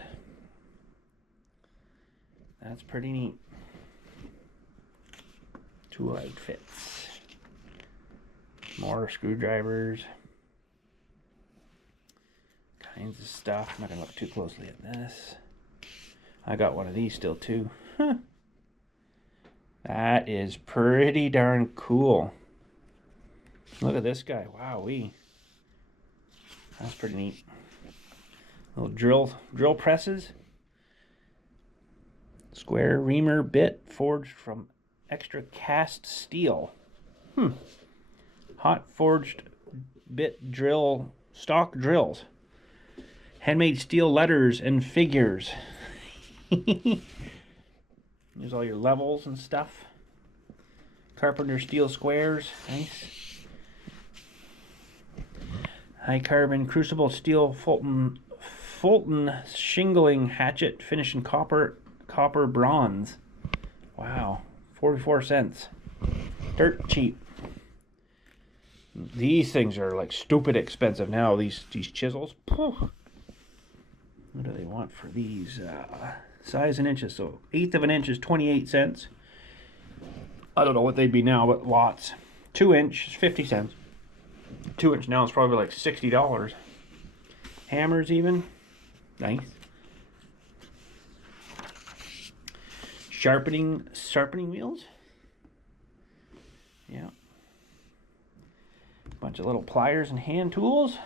That's pretty neat. Tool outfits. More screwdrivers. Kinds of stuff. I'm not going to look too closely at this. I got one of these still too. Huh. That is pretty darn cool. Look at this guy. Wowee. That's pretty neat. Little drill presses. Square reamer bit forged from extra cast steel. Hot forged bit drill, stock drills. Handmade steel letters and figures. There's all your levels and stuff. Carpenter steel squares. Nice. High carbon crucible steel Fulton shingling hatchet finished in copper bronze. Wow. 44 cents. Dirt cheap. These things are like stupid expensive now. These chisels. What do they want for these? Size in inches. So 1/8 of an inch is 28 cents. I don't know what they'd be now, but lots. 2 inch is 50 cents. 2 inch now is probably like $60. Hammers even. Nice. Sharpening wheels. Yeah. Bunch of little pliers and hand tools.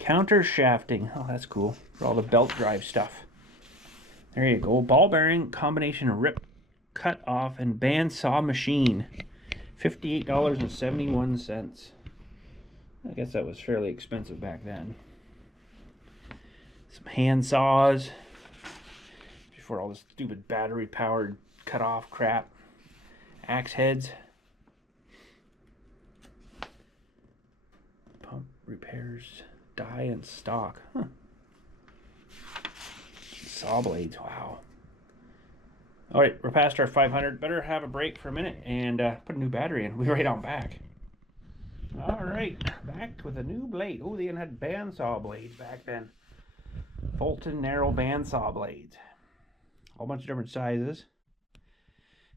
Counter shafting. Oh, that's cool. For all the belt drive stuff. There you go. Ball bearing combination rip, cut off, and band saw machine. $58.71. I guess that was fairly expensive back then. Some hand saws. If you're before all this stupid battery-powered cut-off crap. Axe heads. Pump repairs, die and stock. Huh. Saw blades, wow. All right, we're past our 500. Better have a break for a minute and put a new battery in. We'll be right on back. All right, back with a new blade. Oh, they even had bandsaw blades back then. Fulton narrow bandsaw blades. A whole bunch of different sizes.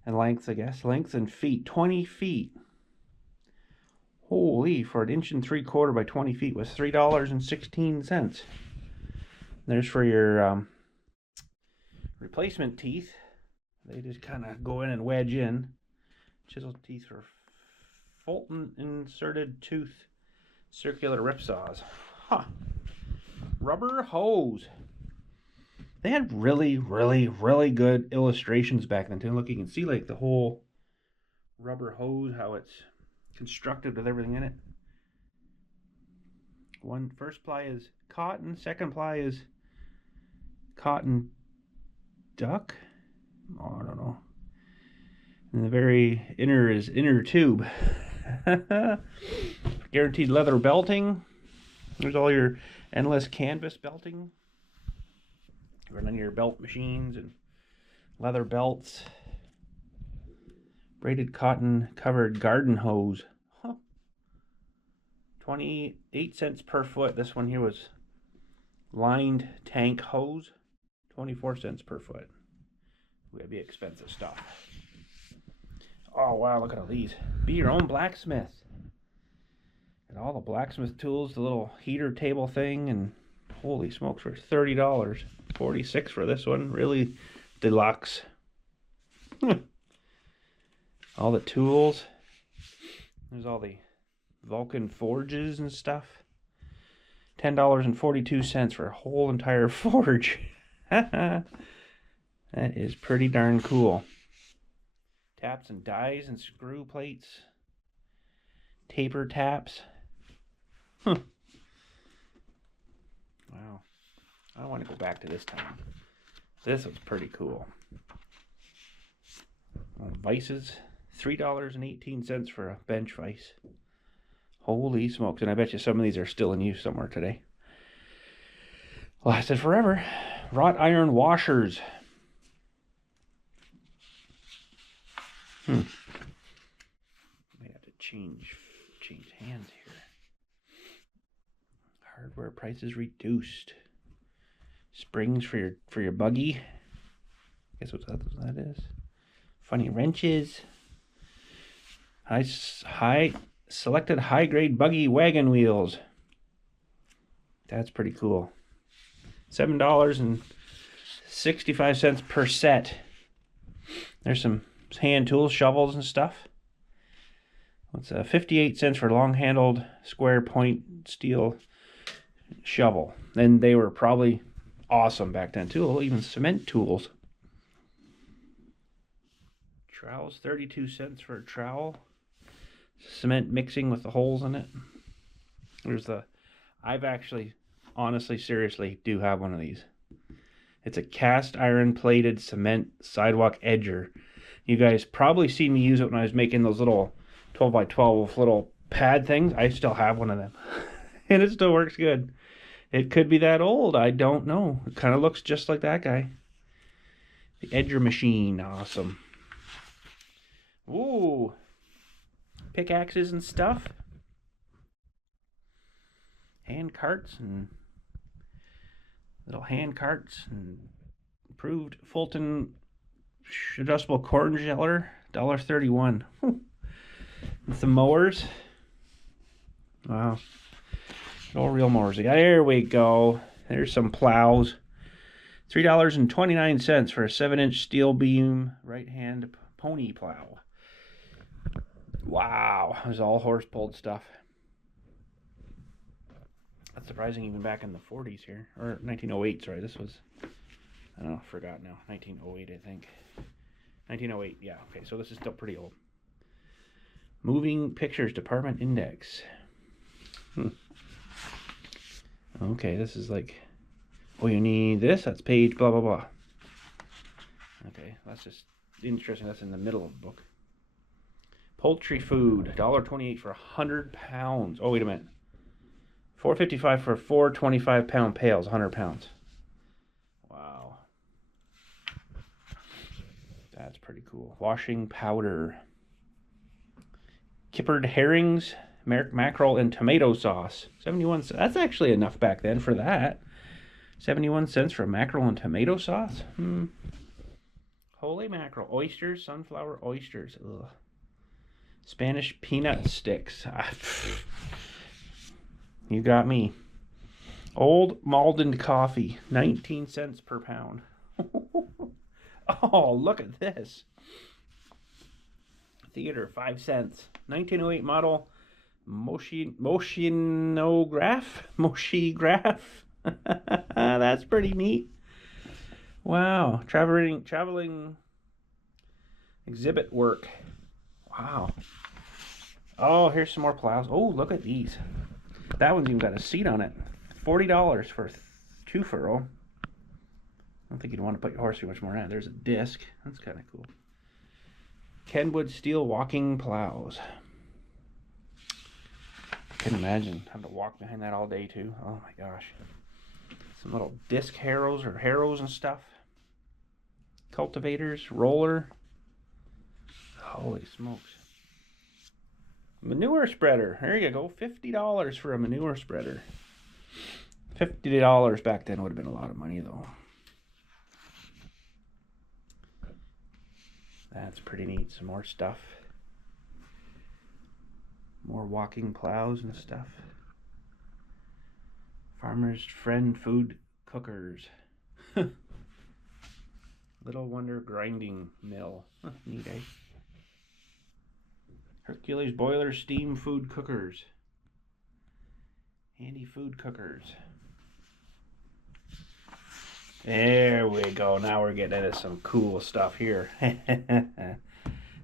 And lengths, I guess. Lengths and feet. 20 feet. Holy, for an 1 3/4 by 20 feet was $3.16. There's for your replacement teeth. They just kind of go in and wedge in. Chisel teeth for Fulton inserted tooth circular rip saws. Huh. Rubber hose. They had really, really, really good illustrations back then too. Look, you can see like the whole rubber hose, how it's constructed with everything in it. First ply is cotton, second ply is cotton duck. Oh, I don't know. And the very inner is inner tube. Guaranteed leather belting. There's all your endless canvas belting. Run on your belt machines and leather belts. Braided cotton covered garden hose. Huh. 28 cents per foot. This one here was lined tank hose. 24 cents per foot. Would be expensive stuff. Oh wow, look at all these. Be your own blacksmith. And all the blacksmith tools, the little heater table thing, and holy smokes, for $30. $46 for this one. Really deluxe. All the tools. There's all the Vulcan forges and stuff. $10.42 for a whole entire forge. That is pretty darn cool. Taps and dies and screw plates. Taper taps. Wow. I want to go back to this time. This was pretty cool. Vices. $3.18 for a bench vise. Holy smokes. And I bet you some of these are still in use somewhere today. Lasted forever. Wrought iron washers. Might have to change hands here. Hardware prices reduced. Springs for your buggy. Guess what that is. Funny wrenches. Selected high grade buggy wagon wheels. That's pretty cool. $7.65 per set. There's some hand tools, shovels and stuff. What's 58 cents for long-handled square point steel shovel. And they were probably awesome back then too. Even cement tools. Trowels, 32 cents for a trowel. Cement mixing with the holes in it. I've actually, honestly, seriously, do have one of these. It's a cast iron plated cement sidewalk edger. You guys probably seen me use it when I was making those little 12 by 12 little pad things. I still have one of them. And it still works good. It could be that old. I don't know. It kind of looks just like that guy. The edger machine. Awesome. Ooh. Pickaxes and stuff. Hand carts and little hand carts and improved Fulton adjustable corn sheller, $1.31. And some mowers. Wow. All real mowers. There we go. There's some plows. $3.29 for a 7-inch steel beam right-hand pony plow. Wow. It was all horse-pulled stuff. That's surprising even back in the 40s here. Or 1908, sorry. This was, I don't know, forgot now. 1908, I think. 1908, yeah. Okay, so this is still pretty old. Moving Pictures Department Index. Okay, this is like, oh, you need this? That's page blah, blah, blah. Okay, that's just interesting. That's in the middle of the book. Poultry food, $1.28 for 100 pounds. Oh, wait a minute. $4.55 for 4 25-pound pails, 100 pounds. Wow. That's pretty cool. Washing powder. Kippered herrings, mackerel, and tomato sauce. 71 cents. That's actually enough back then for that. 71 cents for mackerel and tomato sauce? Holy mackerel. Oysters, sunflower oysters. Ugh. Spanish peanut sticks. You got me. Old Malden coffee, 19 cents per pound. Oh, look at this. Theater, 5 cents. 1908 model Moshograph. That's pretty neat. Wow. Traveling exhibit work. Wow. Oh, here's some more plows. Oh, look at these. That one's even got a seat on it. $40 for 2 furrow. I don't think you'd want to put your horse too much more in it. There's a disc. That's kind of cool. Kenwood steel walking plows. I can imagine having to walk behind that all day too. Oh my gosh. Some little disc harrows or harrows and stuff. Cultivators, roller. Holy smokes. Manure spreader. There you go. $50 for a manure spreader. $50 back then would have been a lot of money though. That's pretty neat. Some more stuff. More walking plows and stuff. Farmer's Friend food cookers. Little Wonder grinding mill. Neat, eh? Hercules boiler steam food cookers. Handy food cookers. There we go. Now we're getting into some cool stuff here.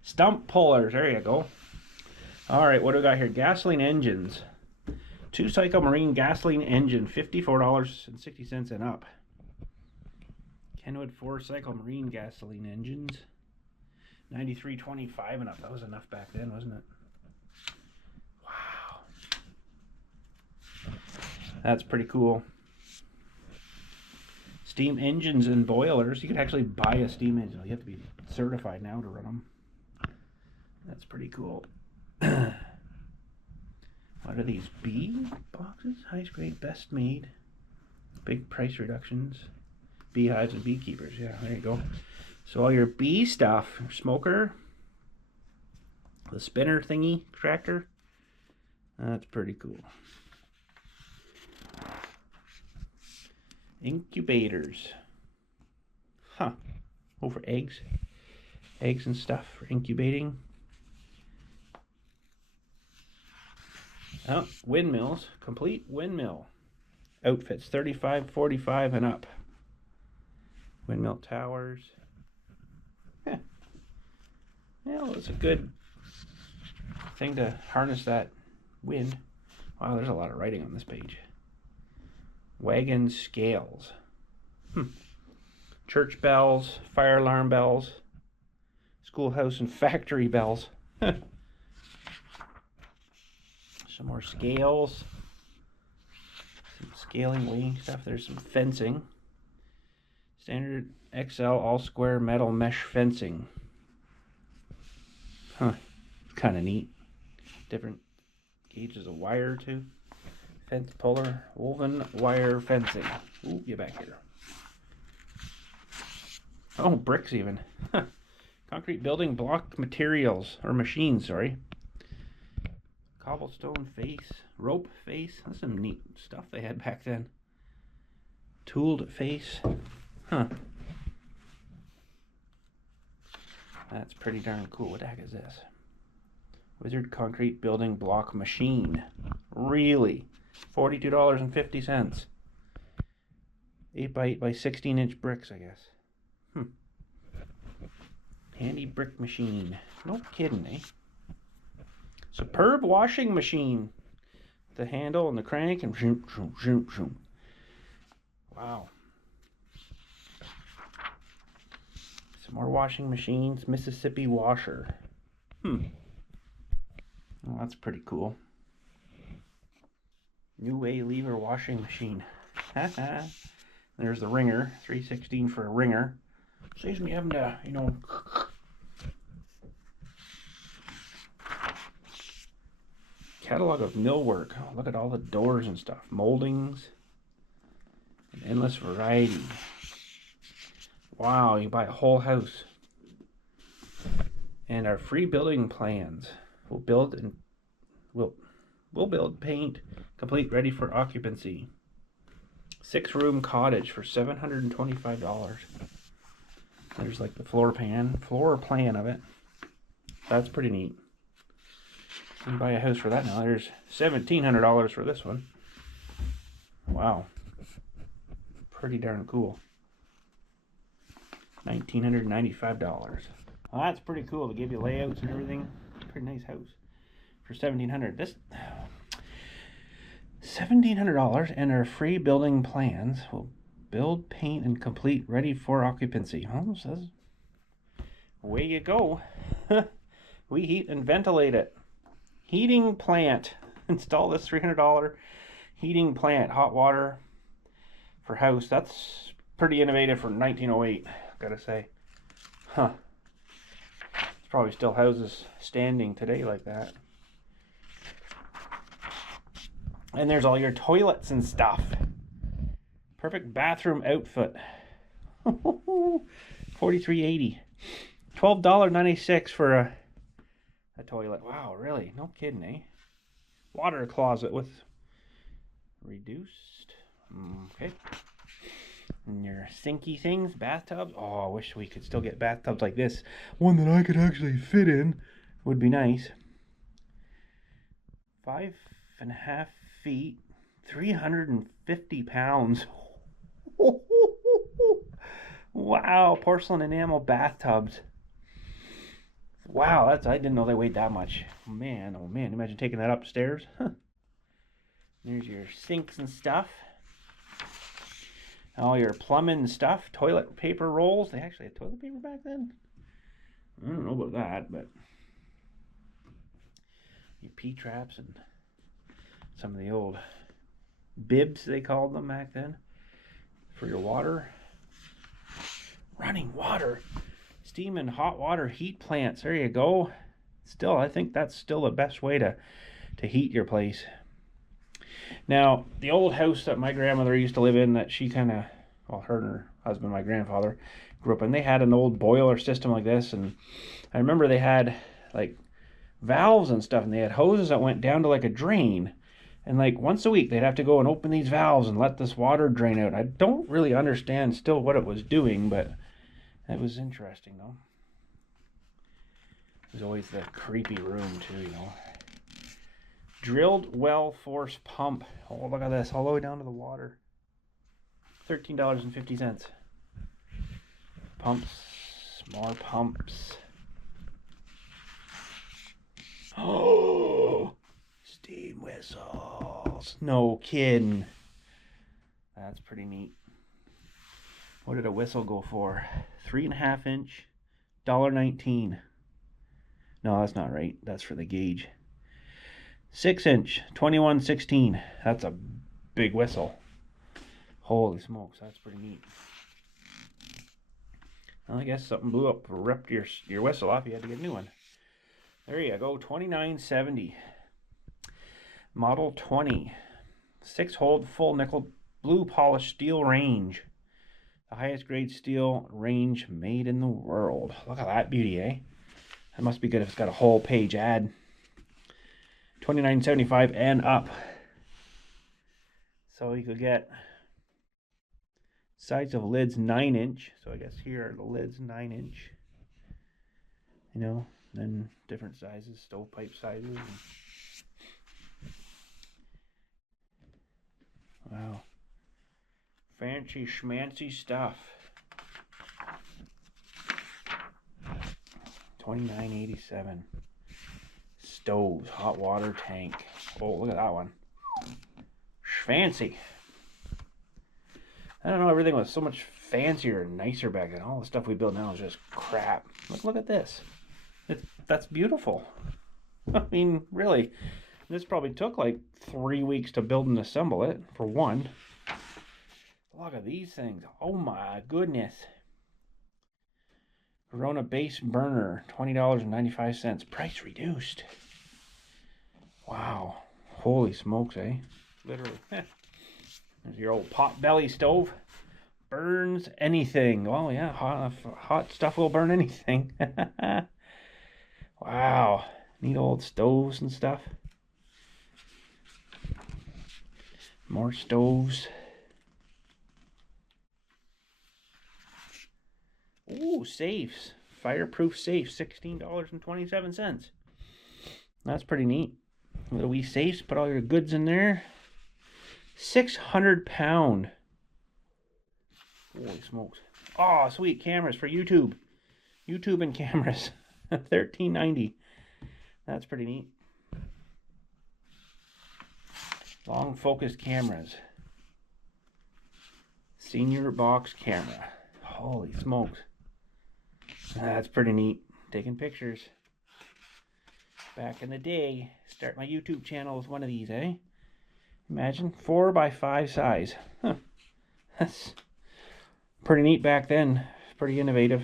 Stump pullers. There you go. All right, what do we got here? Gasoline engines. 2-cycle marine gasoline engine, $54.60 and up. Kenwood 4-cycle marine gasoline engines, $93.25 and up. That was enough back then, wasn't it? Wow. That's pretty cool. Steam engines and boilers. You can actually buy a steam engine. You have to be certified now to run them. That's pretty cool. What are these? Bee boxes? Highest grade, best made. Big price reductions. Beehives and beekeepers. Yeah, there you go. So all your bee stuff. Smoker. The spinner thingy tractor. That's pretty cool. Incubators. Huh. Oh, for eggs. Eggs and stuff for incubating. Oh, windmills. Complete windmill. Outfits. $35.45 and up. Windmill towers. Yeah. Well, it's a good thing to harness that wind. Wow, there's a lot of writing on this page. Wagon scales. Church bells, fire alarm bells, schoolhouse and factory bells. Some more scales. Some scaling, weighing stuff. There's some fencing. Standard XL all square metal mesh fencing. Huh. Kind of neat. Different gauges of wire too. Fence puller, woven wire fencing. Ooh, get back here. Oh, bricks even. Concrete building block materials, or machines, sorry. Cobblestone face, rope face. That's some neat stuff they had back then. Tooled face. Huh. That's pretty darn cool. What the heck is this? Wizard concrete building block machine. Really? $42.50. 8x8 by 16-inch bricks, I guess. Handy brick machine. No kidding, eh? Superb washing machine. The handle and the crank and zoom, zoom, zoom, zoom. Wow. More washing machines. Mississippi washer. Well, that's pretty cool. New way lever washing machine. There's the ringer. $3.16 for a ringer. Saves me having to, you know. Catalog of millwork. Oh, look at all the doors and stuff. Moldings. An endless variety. Wow, you buy a whole house. And our free building plans. We'll build, paint, complete, ready for occupancy. 6-room cottage for $725. There's like the floor plan of it. That's pretty neat. You can buy a house for that now. There's $1,700 for this one. Wow. Pretty darn cool. $1,995. Well, that's pretty cool. To give you layouts and everything. Pretty nice house for $1,700. This $1,700 and our free building plans will build, paint, and complete, ready for occupancy. Oh, says away you go. We heat and ventilate it. Heating plant. Install this $300 heating plant. Hot water for house. That's pretty innovative for 1908, gotta say. Huh. There's probably still houses standing today like that. And there's all your toilets and stuff. Perfect bathroom outfit. $43.80. $12.96 for a toilet. Wow, really? No kidding, eh? Water closet with reduced. Okay. And your sinky things, bathtubs. Oh, I wish we could still get bathtubs like this. One that I could actually fit in would be nice. 5.5 feet, 350 pounds. Wow, porcelain enamel bathtubs. Wow, I didn't know they weighed that much. Man, oh man, imagine taking that upstairs. Huh. There's your sinks and stuff. All your plumbing stuff, toilet paper rolls. They actually had toilet paper back then? I don't know about that, but your P-traps and some of the old bibs, they called them back then, for your water. Running water. Steam and hot water heat plants. There you go. Still, I think that's still the best way to heat your place. Now, the old house that my grandmother used to live in, that she kind of, well, her and her husband, my grandfather, grew up in, they had an old boiler system like this, and I remember they had like valves and stuff, and they had hoses that went down to like a drain, and like once a week they'd have to go and open these valves and let this water drain out. I don't really understand still what it was doing, but it was interesting though. It was always the creepy room too, you know. Drilled well force pump. Oh, look at this, all the way down to the water. $13.50. Pumps, more pumps. Oh, steam whistles. No kidding. That's pretty neat. What did a whistle go for? 3.5 inch, $1.19. No, that's not right. That's for the gauge. 6 inch, $21.16. That's a big whistle. Holy smokes, that's pretty neat. Well, I guess something blew up or ripped your whistle off. You had to get a new one. There you go, $29.70. Model 20. 6-hole full nickel blue polished steel range. The highest grade steel range made in the world. Look at that beauty, eh? That must be good if it's got a whole page ad. $29.75 and up. So you could get sides of lids 9 inch. So I guess here are the lids 9 inch. You know, then different sizes, stovepipe sizes. Wow. Fancy schmancy stuff. $29.87. Stoves, hot water tank. Oh, look at that one. Fancy. I don't know, everything was so much fancier and nicer back then. All the stuff we build now is just crap. Look at this. That's beautiful. I mean, really, this probably took like 3 weeks to build and assemble it, for one. Look at these things. Oh my goodness. Corona base burner, $20.95. Price reduced. Wow. Holy smokes, eh? Literally. There's your old pot belly stove. Burns anything. Oh yeah, hot stuff will burn anything. Wow. Neat old stoves and stuff. More stoves. Ooh, safes. Fireproof safe, $16.27. That's pretty neat. Little wee safes, put all your goods in there. 600 pound. Holy smokes. Oh, sweet cameras for YouTube. YouTube and cameras. $13.90. That's pretty neat. Long focus cameras. Senior box camera. Holy smokes. That's pretty neat. Taking pictures. Back in the day, start my YouTube channel with one of these, eh? Imagine 4x5 size. Huh. That's pretty neat back then. Pretty innovative.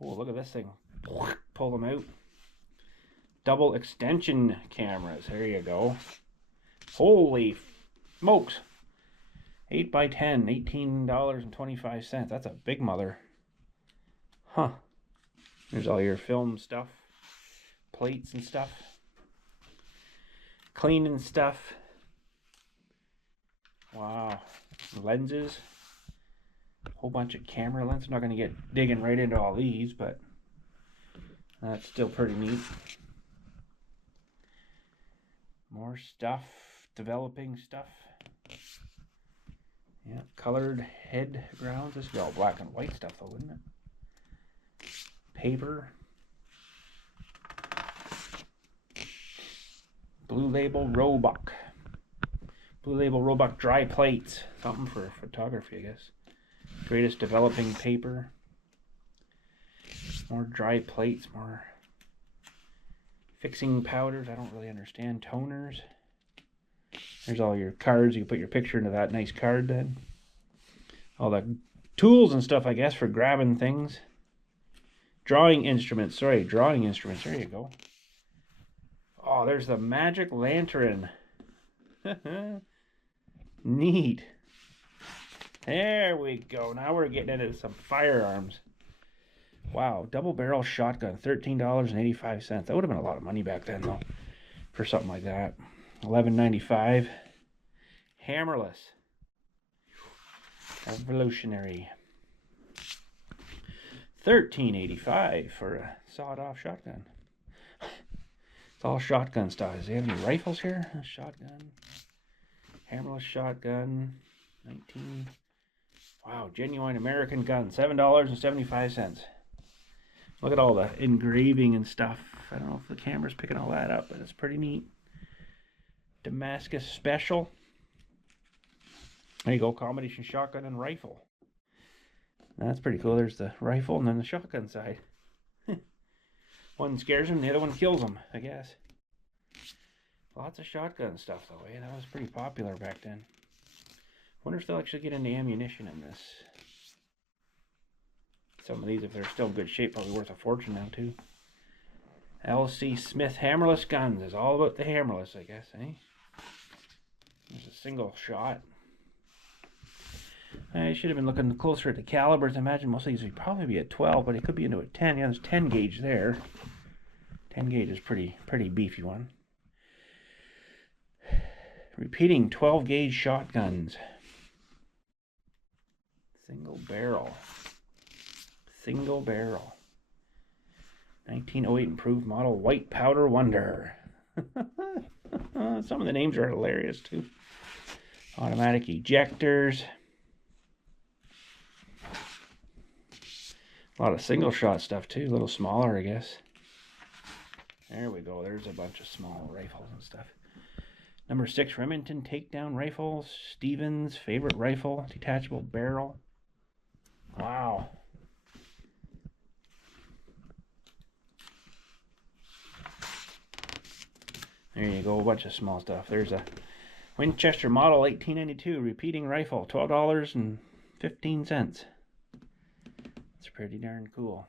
Oh, look at this thing. Pull them out. Double extension cameras. There you go. Holy smokes. 8x10, $18.25. That's a big mother. Huh. There's all your film stuff. Plates and stuff. Cleaning stuff. Wow. Lenses. Whole bunch of camera lenses. I'm not going to get digging right into all these, but that's still pretty neat. More stuff. Developing stuff. Yeah, colored head grounds. This would be all black and white stuff though, wouldn't it? Paper. Blue Label Roebuck. Blue Label Roebuck dry plates. Something for photography, I guess. Greatest developing paper. More dry plates, more fixing powders. I don't really understand. Toners. There's all your cards. You can put your picture into that nice card then. All the tools and stuff, I guess, for grabbing things. Drawing instruments. Sorry, drawing instruments. There you go. Oh, there's the magic lantern. Neat. There we go. Now we're getting into some firearms. Wow, double barrel shotgun, $13.85. That would have been a lot of money back then, though, for something like that. $11.95. Hammerless. Revolutionary. $13.85 for a sawed-off shotgun. It's all shotgun stuff. Does he have any rifles here? A shotgun. Hammerless shotgun. 19. Wow, genuine American gun. $7.75. Look at all the engraving and stuff. I don't know if the camera's picking all that up, but it's pretty neat. Damascus Special. There you go, combination shotgun and rifle. That's pretty cool. There's the rifle and then the shotgun side. One scares him, the other one kills him, I guess. Lots of shotgun stuff though, eh? That was pretty popular back then. Wonder if they'll actually get into ammunition in this. Some of these, if they're still in good shape, probably worth a fortune now too. L.C. Smith Hammerless Guns is all about the hammerless, I guess, eh? There's a single shot. I should have been looking closer at the calibers. I imagine most of these would probably be a 12, but it could be into a 10. Yeah, there's 10 gauge there. 10 gauge is pretty beefy one. Repeating 12 gauge shotguns. Single barrel. Single barrel. 1908 improved model White Powder Wonder. Some of the names are hilarious too. Automatic ejectors. A lot of single shot stuff too, a little smaller, I guess. There we go, there's a bunch of small rifles and stuff. Number 6 Remington takedown rifles. Stevens favorite rifle, detachable barrel. Wow. There you go, a bunch of small stuff. There's a Winchester Model 1892 repeating rifle, $12.15. It's pretty darn cool.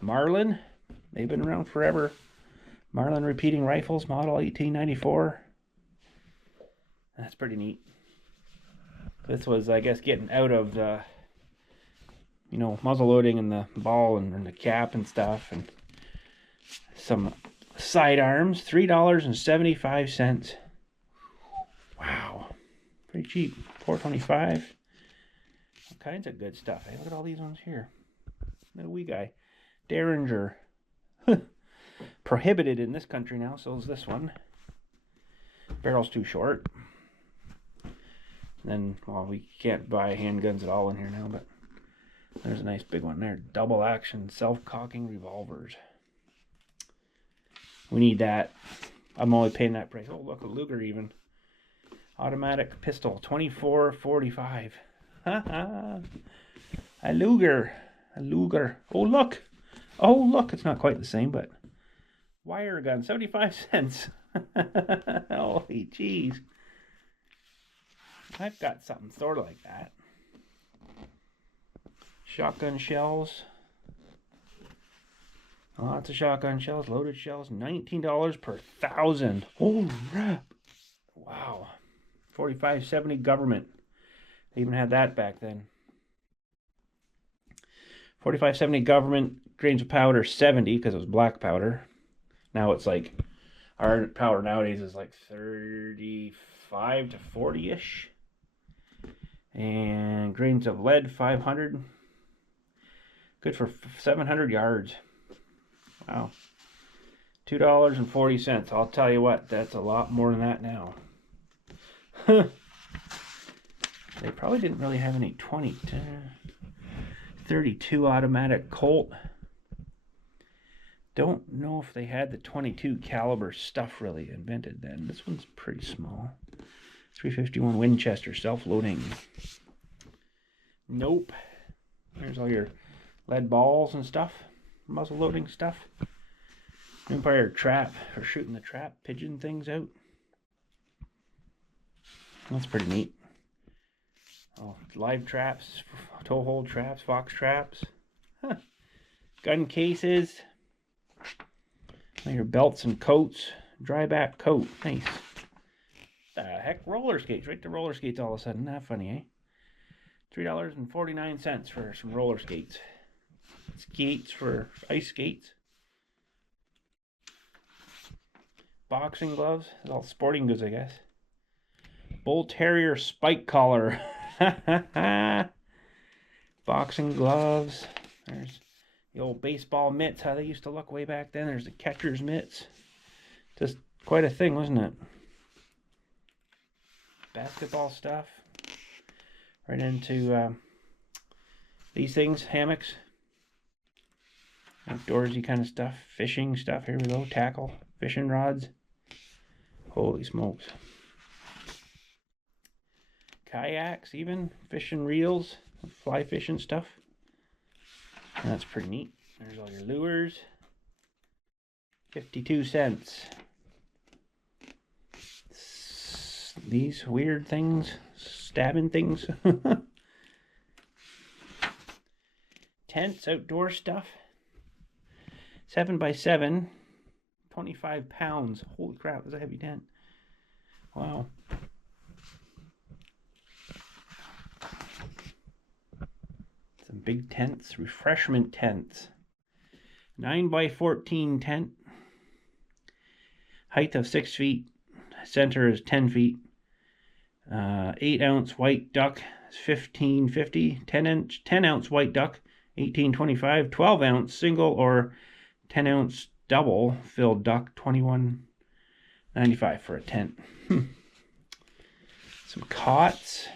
Marlin, they've been around forever. Marlin repeating rifles, Model 1894. That's pretty neat. This was, I guess, getting out of the, you know, muzzle loading and the ball and the cap and stuff, and some sidearms, $3.75. Wow, pretty cheap. $4.25. All kinds of good stuff. Hey, look at all these ones here. Little wee guy, Derringer. Prohibited in this country now, so is this one. Barrel's too short. Then, well, we can't buy handguns at all in here now, but there's a nice big one there. Double action self-cocking revolvers. We need that. I'm only paying that price. Oh, look, a Luger even. Automatic pistol, $24.45. A Luger. A Luger. Oh, look. Oh, look. It's not quite the same, but wire gun, 75 cents. Holy jeez. I've got something sort of like that. Shotgun shells. Lots of shotgun shells, loaded shells, $19 per 1,000. Holy crap. Wow. 45.70 government. They even had that back then. 45.70 government, grains of powder 70 because it was black powder. Now it's like, our powder nowadays is like 35 to 40-ish. And grains of lead 500. Good for 700 yards. Wow. $2.40. I'll tell you what, that's a lot more than that now. They probably didn't really have any 32 automatic Colt. Don't know if they had the 22 caliber stuff really invented then. This one's pretty small. 351 Winchester self-loading. Nope. There's all your lead balls and stuff. Muzzle loading stuff. Empire trap for shooting the trap pigeon things out. That's pretty neat. Oh, live traps, toe hold traps, fox traps. Huh. Gun cases. Your belts and coats. Dry back coat. Nice. The heck? Roller skates. Right to roller skates all of a sudden. Not funny, eh? $3.49 for some roller skates. Skates for ice skates. Boxing gloves. It's all sporting goods, I guess. Bull Terrier spike collar. Boxing gloves. There's the old baseball mitts, how they used to look way back then. There's the catcher's mitts. Just quite a thing, wasn't it? Basketball stuff. Right into these things, hammocks. Outdoorsy kind of stuff. Fishing stuff. Here we go. Tackle. Fishing rods. Holy smokes. Kayaks even. Fishing reels. Fly fishing stuff. And that's pretty neat. There's all your lures. 52 cents. These weird things. Stabbing things. Tents. Outdoor stuff. 7x7. 25 pounds. Holy crap, that's a heavy tent. Wow. Some big tents. Refreshment tents. 9x14 tent. Height of 6 feet. Center is 10 feet. 8-ounce white duck is $15.50. 10-ounce white duck, $18.25. 12-ounce single or 10-ounce double filled duck, $21.95 for a tent. Some cots.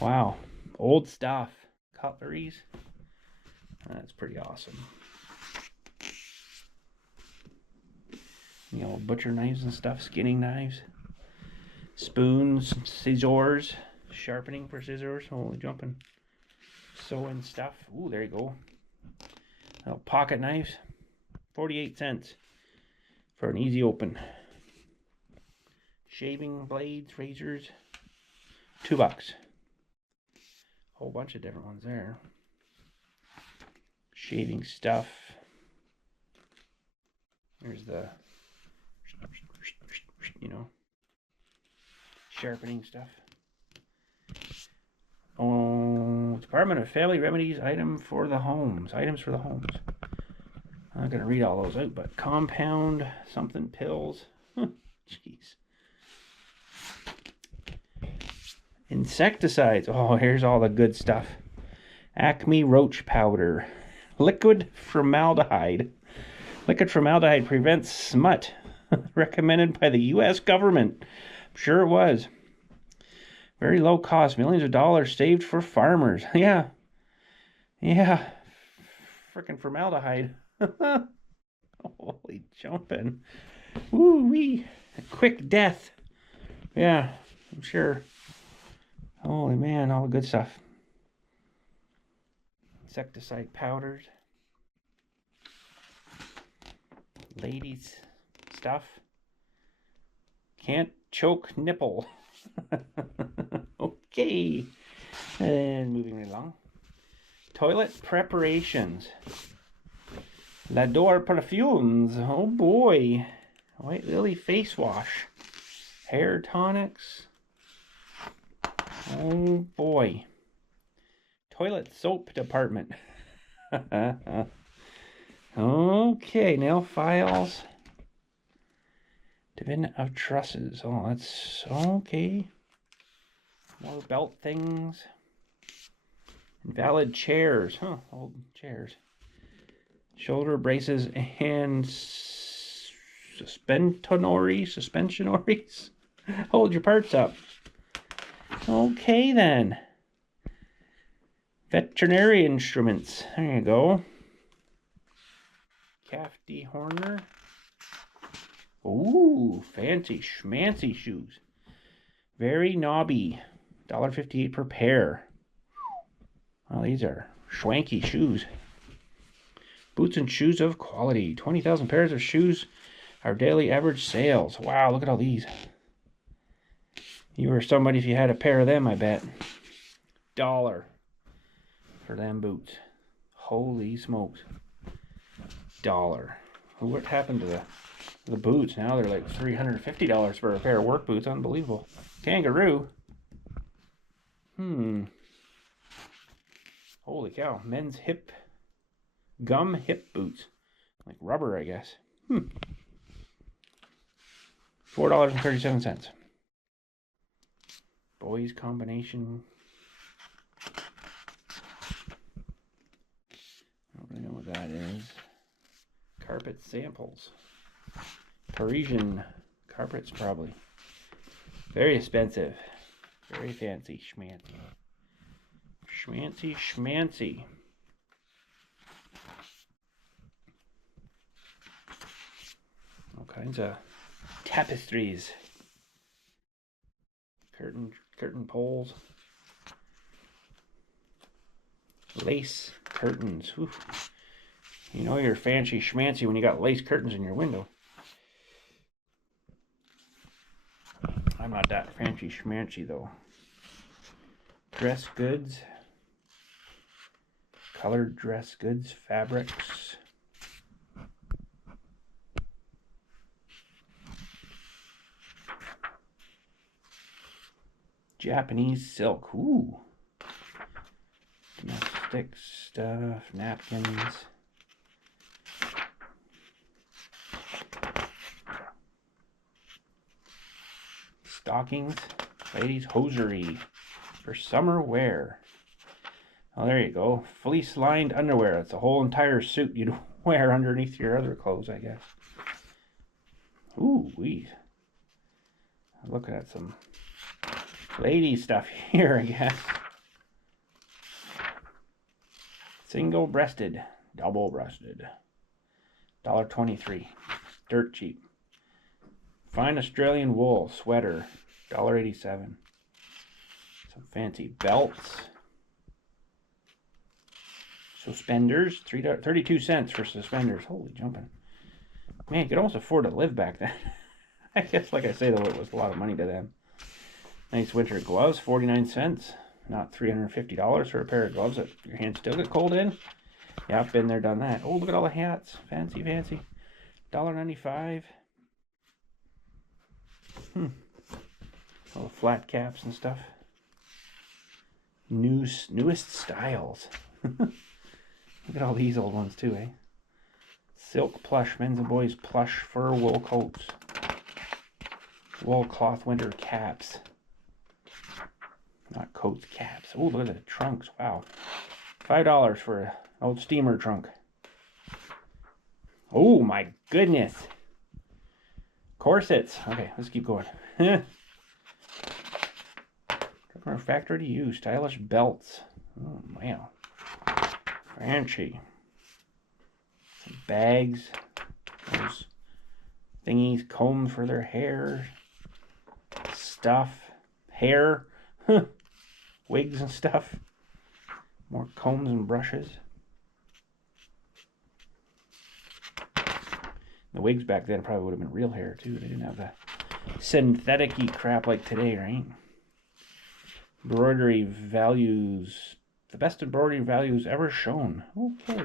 Wow, old stuff. Cutleries. That's pretty awesome. You know, butcher knives and stuff, skinning knives. Spoons, scissors, sharpening for scissors. Holy jumping. Sewing stuff. Ooh, there you go. Little pocket knives. 48 cents for an easy open. Shaving blades, razors. $2. Whole bunch of different ones there. Shaving stuff. There's the, you know, sharpening stuff. Oh, Department of Family Remedies items for the homes. I'm not going to read all those out, but compound something pills. Jeez. Insecticides. Oh, here's all the good stuff. Acme roach powder. Liquid formaldehyde. Liquid formaldehyde prevents smut. Recommended by the U.S. government. I'm sure it was. Very low cost. Millions of dollars saved for farmers. Yeah. Yeah. Frickin' formaldehyde. Holy jumping. Woo-wee. Quick death. Yeah, I'm sure. Holy man, all the good stuff. Insecticide powders. Ladies stuff. Can't choke nipple. Okay. And moving right along. Toilet preparations. L'Adore perfumes. Oh boy. White Lily face wash. Hair tonics. Oh boy. Toilet soap department. Okay, nail files. Division of trusses. Oh, that's okay. More belt things. Invalid chairs. Huh, old chairs. Shoulder braces and suspensionaries. Hold your parts up. Okay then. Veterinary instruments. There you go. Calf dehorner. Ooh, fancy schmancy shoes. Very knobby. $1.58 per pair. Well, these are schwanky shoes. Boots and shoes of quality. 20,000 pairs of shoes. Our daily average sales. Wow, look at all these. You were somebody if you had a pair of them, I bet. $1 for them boots. Holy smokes. $1. What happened to the boots? Now they're like $350 for a pair of work boots. Unbelievable. Kangaroo. Holy cow. Men's gum hip boots. Like rubber, I guess. $4.37. Boys combination. I don't really know what that is. Carpet samples. Parisian carpets, probably. Very expensive. Very fancy. Schmancy. Schmancy, schmancy. All kinds of tapestries. Curtain poles. Lace curtains. Ooh. You know you're fancy schmancy when you got lace curtains in your window. I'm not that fancy schmancy though. Dress goods. Colored dress goods. Fabrics. Japanese silk. Ooh. Domestic stuff. Napkins. Stockings. Ladies' hosiery for summer wear. Oh, there you go. Fleece lined underwear. It's a whole entire suit you'd wear underneath your other clothes, I guess. Ooh, wee. Looking at some lady stuff here, I guess. Single breasted, double breasted. $1.23. Dirt cheap. Fine Australian wool sweater. $1.87. Some fancy belts. Suspenders, 32 cents for suspenders. Holy jumping. Man, you could almost afford to live back then. I guess, like I say, though, it was a lot of money to them. Nice winter gloves, 49 cents. Not $350 for a pair of gloves that your hands still get cold in. Yeah, I've been there, done that. Oh, look at all the hats. Fancy, fancy. $1.95. All the flat caps and stuff. Newest styles. Look at all these old ones too, eh? Silk plush, men's and boys plush fur wool coats. Wool cloth winter caps. Not coats, caps. Oh, look at the trunks. Wow. $5 for an old steamer trunk. Oh my goodness. Corsets. Okay, let's keep going. Factory to use. Stylish belts. Oh, wow. Fancy. Some bags. Those thingies, combs for their hair. Stuff. Hair. Wigs and stuff. More combs and brushes. The wigs back then probably would have been real hair too. They didn't have the synthetic-y crap like today, right? Embroidery values. The best embroidery values ever shown. Okay.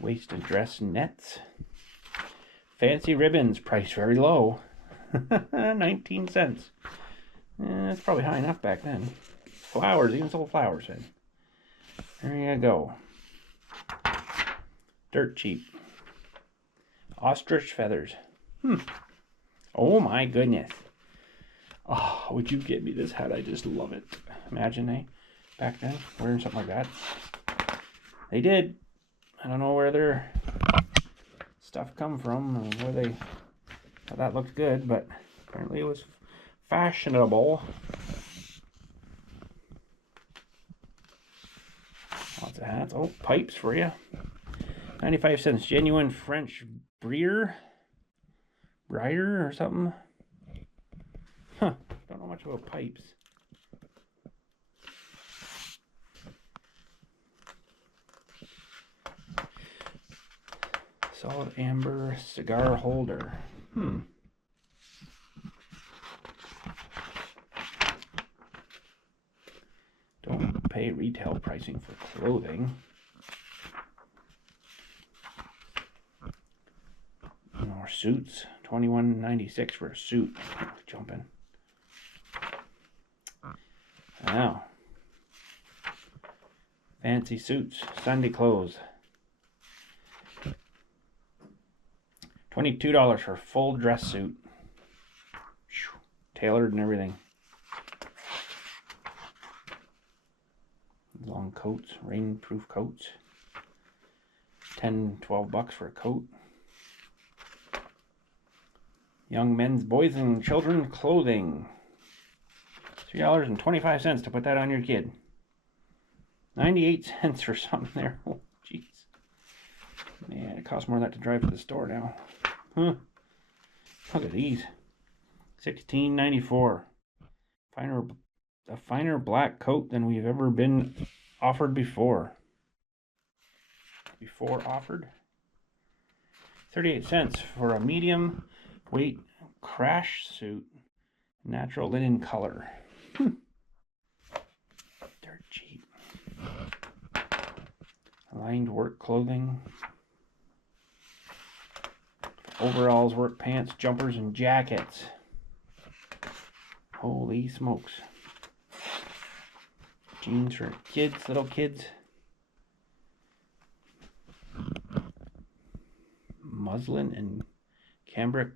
Waist and dress nets. Fancy ribbons. Price very low. 19 cents. That's probably high enough back then. Flowers. Even sold flowers then. There you go. Dirt cheap. Ostrich feathers. Oh my goodness. Oh, would you get me this hat? I just love it. Imagine they, back then, wearing something like that. They did. I don't know where their stuff come from or where they thought that looked good, but apparently it was fashionable. Lots of hats. Oh, pipes for you. 95 cents. Genuine French Briar or something. Huh. Don't know much about pipes. Solid amber cigar holder. Don't pay retail pricing for clothing. More suits. $21.96 for a suit. Jumping. Now, fancy suits, Sunday clothes. $22 for a full dress suit. Tailored and everything. Long coats, rainproof coats. $10-12 for a coat. Young men's, boys, and children's clothing. $3.25 to put that on your kid. 98 cents for something there. Oh, jeez. Man, it costs more than that to drive to the store now. Huh. Look at these. $16.94. A finer black coat than we've ever been offered before. Offered? 38 cents for a medium weight crash suit. Natural linen color. Dirt cheap. Lined work clothing. Overalls, work pants, jumpers, and jackets. Holy smokes. Jeans for kids, little kids. Muslin and cambric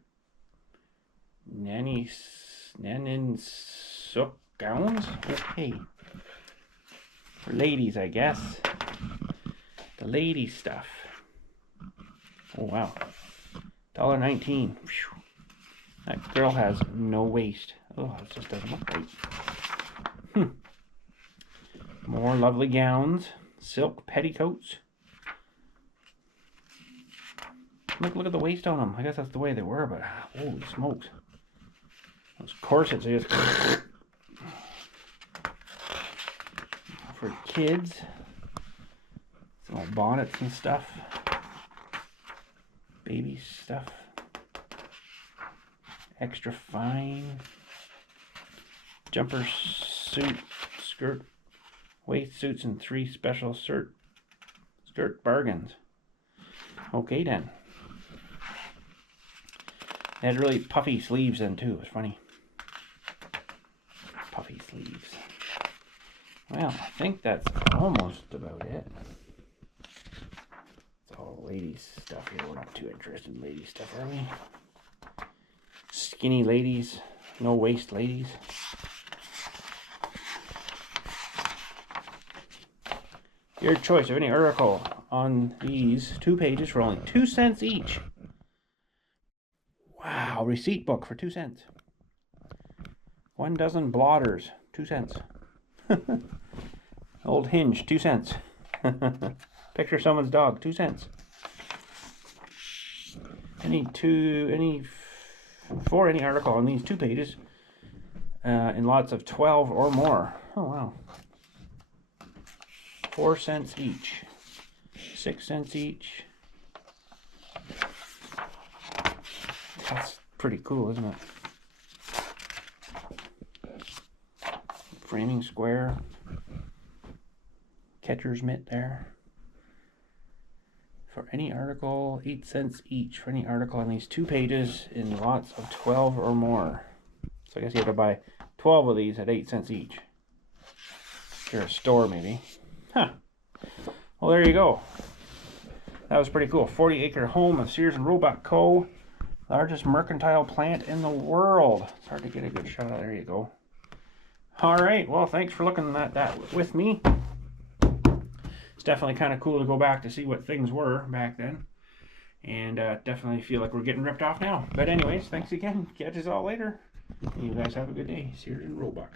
nanny sook gowns. Okay. For ladies, I guess. The lady stuff. Oh, wow. $1.19. Whew. That girl has no waist. Oh, it just doesn't look right. More lovely gowns. Silk petticoats. Look at the waist on them. I guess that's the way they were, but holy smokes. Those corsets, they just for kids. Some old bonnets and stuff. Baby stuff. Extra fine. Jumper suit, skirt, waist suits, and 3 special skirt bargains. Okay then. It had really puffy sleeves then too. It was funny. Puffy sleeves. Well, I think that's almost about it. It's all ladies stuff here. We're not too interested in ladies stuff, are we? Skinny ladies, no waist ladies. Your choice of any article on these 2 pages for only 2 cents each. Wow, receipt book for 2 cents. 1 dozen blotters, 2 cents. Old hinge, 2 cents. Picture someone's dog, 2 cents. For any article on these 2 pages, in lots of 12 or more. Oh wow. 4 cents each. 6 cents each. That's pretty cool, isn't it? Framing square. Catcher's mitt there. For any article, 8 cents each. For any article on these 2 pages in lots of 12 or more. So I guess you have to buy 12 of these at 8 cents each. If you're a store, maybe. Huh. Well, there you go. That was pretty cool. 40-acre home of Sears and Roebuck Co. Largest mercantile plant in the world. It's hard to get a good shot. There you go. All right. Well, thanks for looking at that with me. It's definitely kind of cool to go back to see what things were back then. And definitely feel like we're getting ripped off now. But anyways, thanks again. Catch us all later. You guys have a good day. Sears and Roebuck.